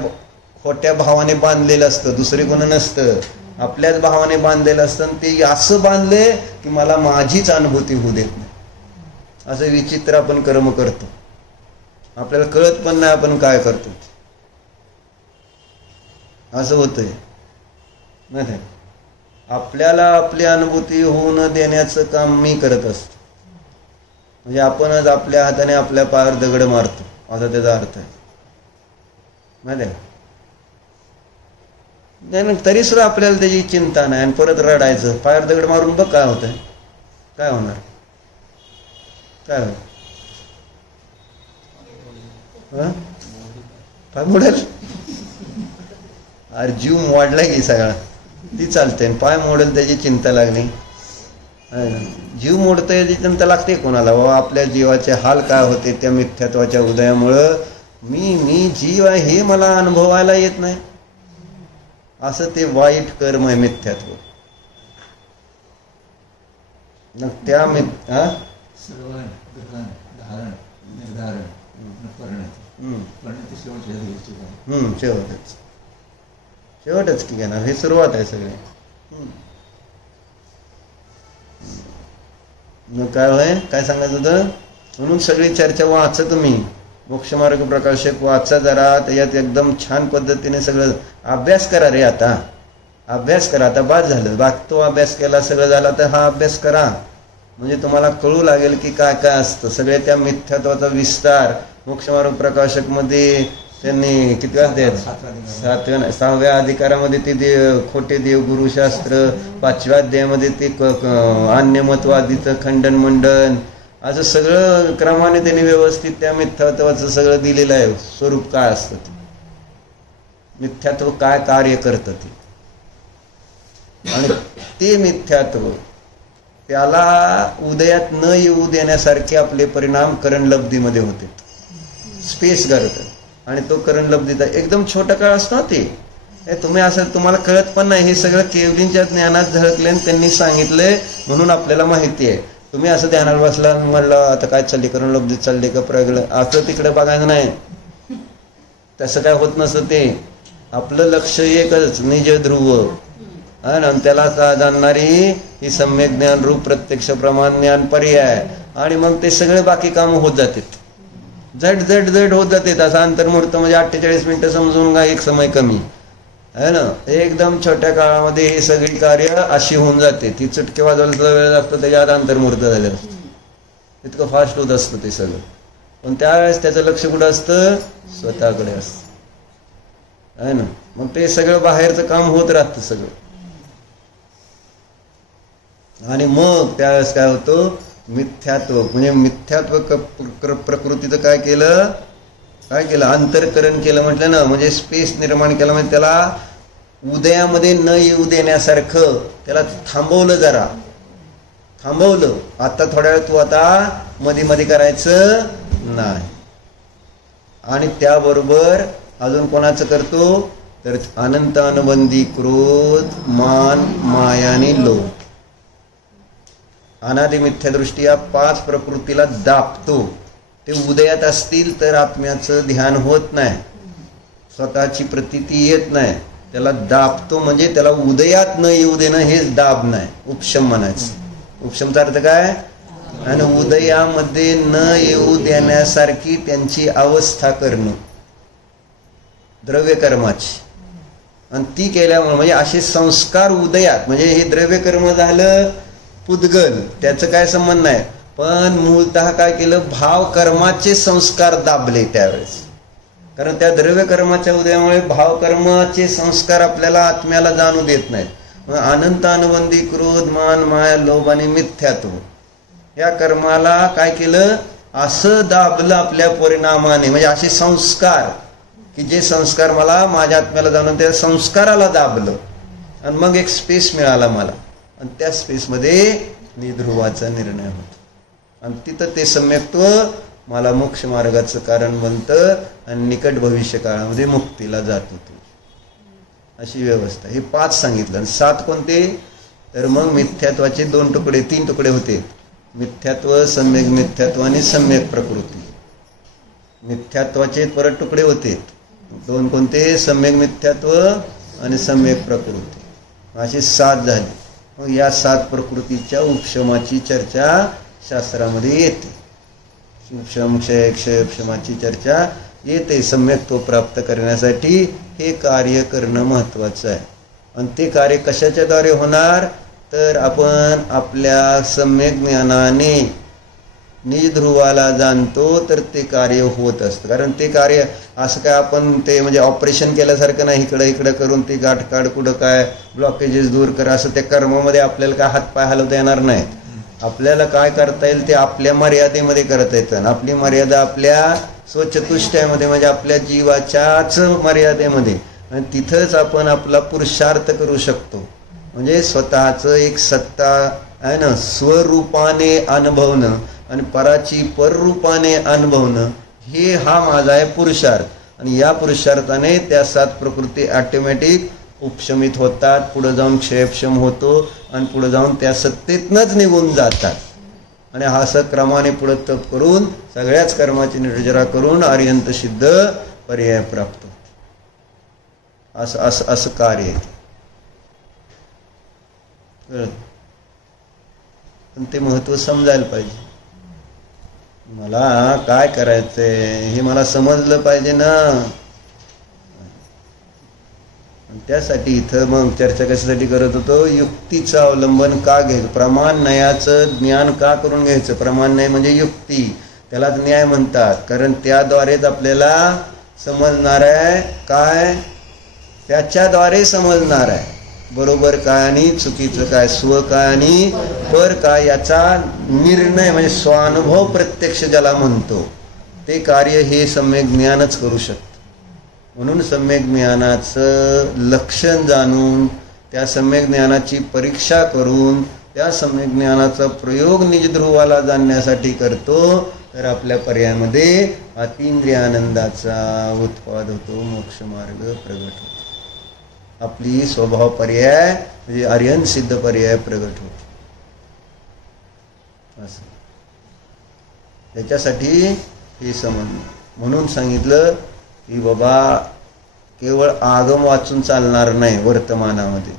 खोट्या भावाने बांधलेलं असतं, दुसरे कोण नसतं, आपल्याच भावाने बांधलेलं असतं. ते असं बांधले की मला माझीच अनुभूती होऊ देत नाही. असं विचित्र आपण कर्म करतो, आपल्याला कळत पण नाही आपण काय करतो. असं होतंय नाही. आपल्याला आपली अनुभूती होऊ न देण्याचं काम मी करत असतो. म्हणजे आपणच आपल्या हाताने आपल्या पायावर दगड मारतो असा त्याचा अर्थ आहे. माहिती आहे? नाही तरी सुद्धा आपल्याला त्याची चिंता नाही आणि परत रडायचं. पायावर दगड मारून बघ काय होतंय, काय होणार, काय होईल? पाय मोडेल. अरे जीव मोडला की सगळा ती चालते. पाय मोडेल त्याची चिंता लागली आहे ना? जीव मोडतंय चिंता लागते कोणाला बाबा आपल्या जीवाचे हाल काय होते त्या मिथ्यात्वाच्या उदयामुळं. मी जीव आहे हे मला अनुभवायला येत नाही. असं ते वाईट कर्म आहे मिथ्यात्व. मग त्या श्रवण, ग्रहण, धारण, निर्धारण, परिणती शेवटच्या गोष्टी शेवटच की घेणार. हे सुरुवात आहे सगळे. मग काय होय काय सांगायचं होतं. म्हणून सगळी चर्चा वाचा तुम्ही. मोक्षमार्ग प्रकाशक वाचा जरा. त्याच्यात एकदम छान पद्धतीने सगळं अभ्यास करा रे. आता अभ्यास करा. आता बाद झालं. बाकी तो अभ्यास केला सगळं झाला तर हा अभ्यास करा. म्हणजे तुम्हाला कळू लागेल की काय काय असतं. सगळे त्या मिथ्यात्वाचा विस्तार मोक्षमार्ग प्रकाशक मध्ये त्यांनी किती वाजतात 6व्या अधिकारामध्ये ते खोटे देव गुरुशास्त्र, 5व्या अध्यायामध्ये ते अन्यमतवादीचं खंडन मंडन, असं सगळं क्रमाने त्यांनी व्यवस्थित त्या मिथ्यात्वाचं सगळं दिलेलं आहे. स्वरूप काय असतं ते, मिथ्यात्व काय कार्य करतं ते. आणि ते मिथ्यात्व त्याला उदयात न येऊ देण्यासारखे आपले परिणाम करणलब्धीमध्ये होते. स्पेस करतं. आणि तो करणलब्धीचा एकदम छोटा काळ असतो ते. तुम्ही असं तुम्हाला कळत पण नाही. हे सगळं केवलींच्या ज्ञानात झळकले आणि त्यांनी सांगितलंय म्हणून आपल्याला माहिती आहे. तुम्ही असं ध्यानाला बसला म्हणलं आता काय चालले करणलब्धीत चालले का प्रगलं असं तिकडे बघायचं नाही. तसं काय होत नसतं ते. आपलं लक्ष एकच निज ध्रुव आणि त्याला जाणणारी ही सम्यक ज्ञान रूप प्रत्यक्ष प्रमाण ज्ञान पर्याय. आणि मग ते सगळे बाकी काम होत जातात. झट होत जाते. असा अंतर्मुहूर्त म्हणजे 48 मिनिटं समजून का एक समय कमी आहे ना. एकदम छोट्या काळामध्ये ही सगळी कार्य अशी होऊन जाते. ती चुटके वाजवायला वेळ लागतो त्याच्यात अंतर्मुहूर्त झालेलं असतं. इतकं फास्ट होत असतं ते सगळं. पण त्यावेळेस त्याचं लक्ष कुठं असतं स्वतःकडे असतं आहे ना. मग ते सगळं बाहेरचं काम होत राहतं सगळं. आणि मग त्यावेळेस काय होतं मिथ्यात्व म्हणजे मिथ्यात्व प्रकृतीचं काय केलं अंतरकरण केलं म्हटलं ना. म्हणजे स्पेस निर्माण केलं म्हणजे त्याला उदयामध्ये न येऊ देण्यासारखं त्याला थांबवलं. जरा थांबवलं. आता थोड्या वेळ तू आता मध्ये करायचं नाही. आणि त्याबरोबर अजून कोणाचं करतो तर अनंत अनुबंधी क्रोध मान माया आणि लोभ अनादि मिथ्यादृष्टी या 5 प्रकृतीला दाबतो. ते उदयात असतील तर आत्म्याचं ध्यान होत नाही. स्वतःची प्रतीती येत नाही. त्याला दाबतो म्हणजे त्याला उदयात न येऊ देणं हेच दाब नाही. उपशम म्हणायचं. उपशमचा अर्थ काय. आणि उदयामध्ये न येऊ देण्यासारखी त्यांची अवस्था करणं द्रव्य कर्माची. आणि ती केल्यामुळे म्हणजे असे संस्कार उदयात म्हणजे हे द्रव्य कर्म झालं पुद्गल त्याचं काय संबंध नाही. पण मूळतः काय केलं भाव कर्माचे संस्कार दाबले त्यावेळेस. कारण त्या द्रव्य कर्माच्या उदयामुळे भाव कर्माचे संस्कार आपल्याला आत्म्याला जाणू देत नाहीत. मग अनंत अनुबंधी क्रोध मान माया लोभ आणि मिथ्यात्व या कर्माला काय केलं असं दाबलं आपल्या परिणामाने. म्हणजे असे संस्कार की जे संस्कार मला माझ्या आत्म्याला जाणून त्या संस्काराला दाबलं. आणि मग एक स्पेस मिळाला मला. आणि त्या स्पेसमध्ये निध्रुवाचा निर्णय होतो. आणि तिथं ते सम्यक्त्व मला मोक्ष मार्गाचं कारण बनतं. आणि निकट भविष्य काळामध्ये मुक्तीला जात होतो. अशी व्यवस्था. हे 5 सांगितलं. आणि 7 कोणते तर मग मिथ्यात्वाचे 3 तुकडे होते. मिथ्यात्व सम्यक मिथ्यात्व आणि सम्यक प्रकृती. मिथ्यात्वाचे परत तुकडे होते 2 कोणते सम्यक मिथ्यात्व आणि सम्यक प्रकृती. अशी 7 झाली. मग या 7 प्रकृतीच्या उपशमाची चर्चा शास्त्रामध्ये येते. उपशम क्षय क्षय उपशमाची चर्चा येते. सम्यक्त्व प्राप्त करण्यासाठी हे कार्य करणं महत्वाचं आहे. आणि ते कार्य कशाच्या द्वारे होणार तर आपण आपल्या सम्यक ज्ञानाने निज ध्रुवाला जाणतो तर ते कार्य होत असतं. कारण ते कार्य असं काय आपण ते म्हणजे ऑपरेशन केल्यासारखं नाही. इकडं करून ते गाठ काढ कुठं काय ब्लॉकेजेस दूर कर असं त्या कर्मामध्ये आपल्याला काय हातपाय हलवता येणार नाही. आपल्याला काय करता येईल ते आपल्या मर्यादेमध्ये करता येतं. आपली मर्यादा आपल्या स्वचतुष्टयामध्ये म्हणजे आपल्या जीवाच्याच मर्यादेमध्ये. आणि तिथंच आपण आपला पुरुषार्थ करू शकतो. म्हणजे स्वतःचं एक सत्ता आहे ना, स्वरूपाने अनुभवणं आणि पराची पररूपाने अनुभवणं, हे हा माझा आहे पुरुषार्थ. आणि या पुरुषार्थाने त्या 7 प्रकृती ऑटोमॅटिक उपशमित होतात, पुढे जाऊन क्षयक्षम होतो आणि पुढे जाऊन त्या सत्तेतनंच निघून जातात. आणि हा असं क्रमाने पुढे तप करून सगळ्याच कर्माची निर्जरा करून आर्यंत सिद्ध पर्याय प्राप्त होतो. असं असं असं कार्य आहे. पण ते महत्व समजायला पाहिजे. मला काय करायचंय हे मला समजलं पाहिजे ना. त्यासाठी इथं मग चर्चा कशासाठी करत होतो, युक्तीचं अवलंबन का घ्यायचं, प्रमाण न्यायाचं ज्ञान का करून घ्यायचं. प्रमाण न्याय म्हणजे युक्ती, त्यालाच न्याय म्हणतात. कारण त्याद्वारेच आपल्याला समजणार आहे काय, त्याच्याद्वारे समजणार आहे बरोबर काय आणि चुकीचं काय, स्व काय आणि पर काय, याचा निर्णय म्हणजे स्वानुभव प्रत्यक्ष ज्याला म्हणतो ते कार्य हे सम्यक ज्ञानच करू शकतं. म्हणून सम्यक ज्ञानाचं लक्षण जाणून त्या सम्यक ज्ञानाची परीक्षा करून त्या सम्यक ज्ञानाचा प्रयोग निजध्रुवाला जाणण्यासाठी करतो. तर आपल्या पर्यायामध्ये अतींद्रिय आनंदाचा उत्पाद होतो, मोक्ष मार्ग प्रगट होतो. आपली स्वभाव पर्याय म्हणजे आर्यन सिद्ध पर्याय प्रगट होतो. असं त्याच्यासाठी हे समजणं. म्हणून सांगितलं की बाबा केवळ आगम वाचून चालणार नाही वर्तमानामध्ये.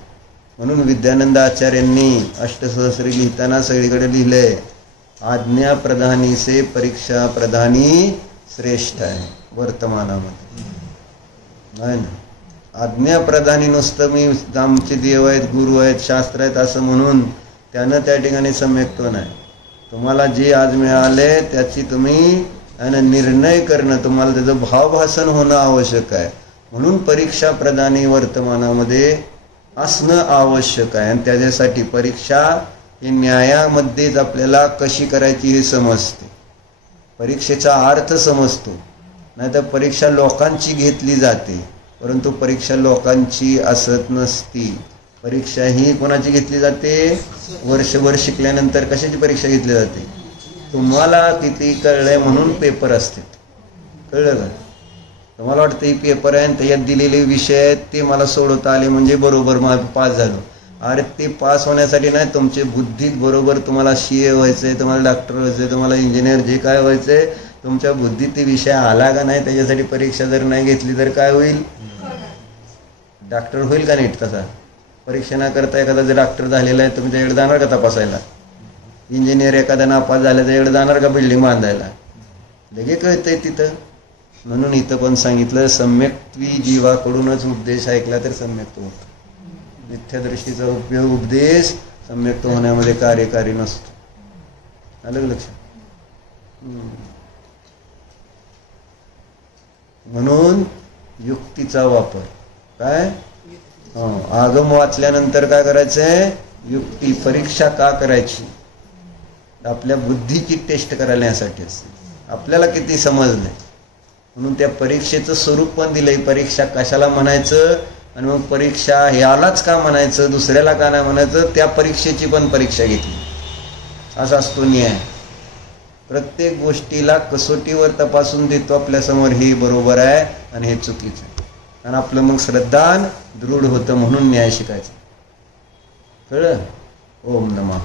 म्हणून विद्यानंद आचार्यांनी अष्टसहस्री लिहिताना सगळीकडे लिहिलंय, आज्ञा प्रधानी से परीक्षा प्रधानी श्रेष्ठ आहे. वर्तमानामध्ये नाही ना, आज्ञा प्रधानी नुसतं मी आमचे देव आहेत, गुरु आहेत, शास्त्र आहेत असं म्हणून त्यानं त्या ठिकाणी सम्यक्त्व नाही. तुम्हाला जे आज मिळाले त्याची तुम्ही निर्णय करणं, तुम्हाला त्याचं भावभासन होणं आवश्यक आहे. म्हणून परीक्षा प्रदानी वर्तमानामध्ये असणं आवश्यक आहे. आणि त्याच्यासाठी परीक्षा ही न्यायामध्येच आपल्याला कशी करायची हे समजते, परीक्षेचा अर्थ समजतो. नाहीतर परीक्षा लोकांची घेतली जाते, परंतु परीक्षा लोकांची असत नसती. परीक्षा ही कोणाची घेतली जाते, वर्षभर शिकल्यानंतर कशाची परीक्षा घेतली जाते, तुम्हाला किती कळलंय म्हणून पेपर असते. कळलं का? तुम्हाला वाटतं ही पेपर आहे आणि त्याच्यात दिलेले विषय आहेत ते मला सोडवता आले म्हणजे बरोबर मला पास झालो. अरे ते पास होण्यासाठी नाही, तुमचे बुद्धीत बरोबर तुम्हाला CA व्हायचंय, तुम्हाला डॉक्टर व्हायचंय, तुम्हाला इंजिनियर जे काय व्हायचंय, तुमच्या बुद्धीत ते विषय आला का नाही त्याच्यासाठी परीक्षा जर नाही घेतली तर काय होईल, डॉक्टर होईल का नीट तसा. परीक्षा न करता एखादा जर डॉक्टर झालेला आहे तुम्ही त्याकडे जाणार का तपासायला. इंजिनियर एखादा नापास झाला त्याकडे जाणार का बिल्डिंग बांधायला. लगे कळतंय तिथं. म्हणून इथं पण सांगितलं सम्यक्त्वी जीवाकडूनच उपदेश ऐकला तर सम्यक्त्व होतो. मिथ्या दृष्टीचा उपदेश सम्यक्त्व होण्यामध्ये कार्यकारी नसतो. आलं लक्षात. म्हणून युक्तीचा वापर काय, आगम वाचल्यानंतर काय करायचंय, युक्ती परीक्षा का करायची, आपल्या बुद्धीची टेस्ट करायला यासाठी असते, आपल्याला किती समजलंय. म्हणून त्या परीक्षेचं स्वरूप पण दिलंय, परीक्षा कशाला म्हणायचं आणि मग परीक्षा यालाच का म्हणायचं, दुसऱ्याला का नाही म्हणायचं, त्या परीक्षेची पण परीक्षा घेतली. असा असतो न्याय. प्रत्येक गोष्टीला कसोटीवर तपासून देतो आपल्यासमोर, हे बरोबर आहे आणि हे चुकीचं आहे. आणि आपलं मग श्रद्धान दृढ होतं. म्हणून न्याय शिकायचं. कळलं. ओम नमः.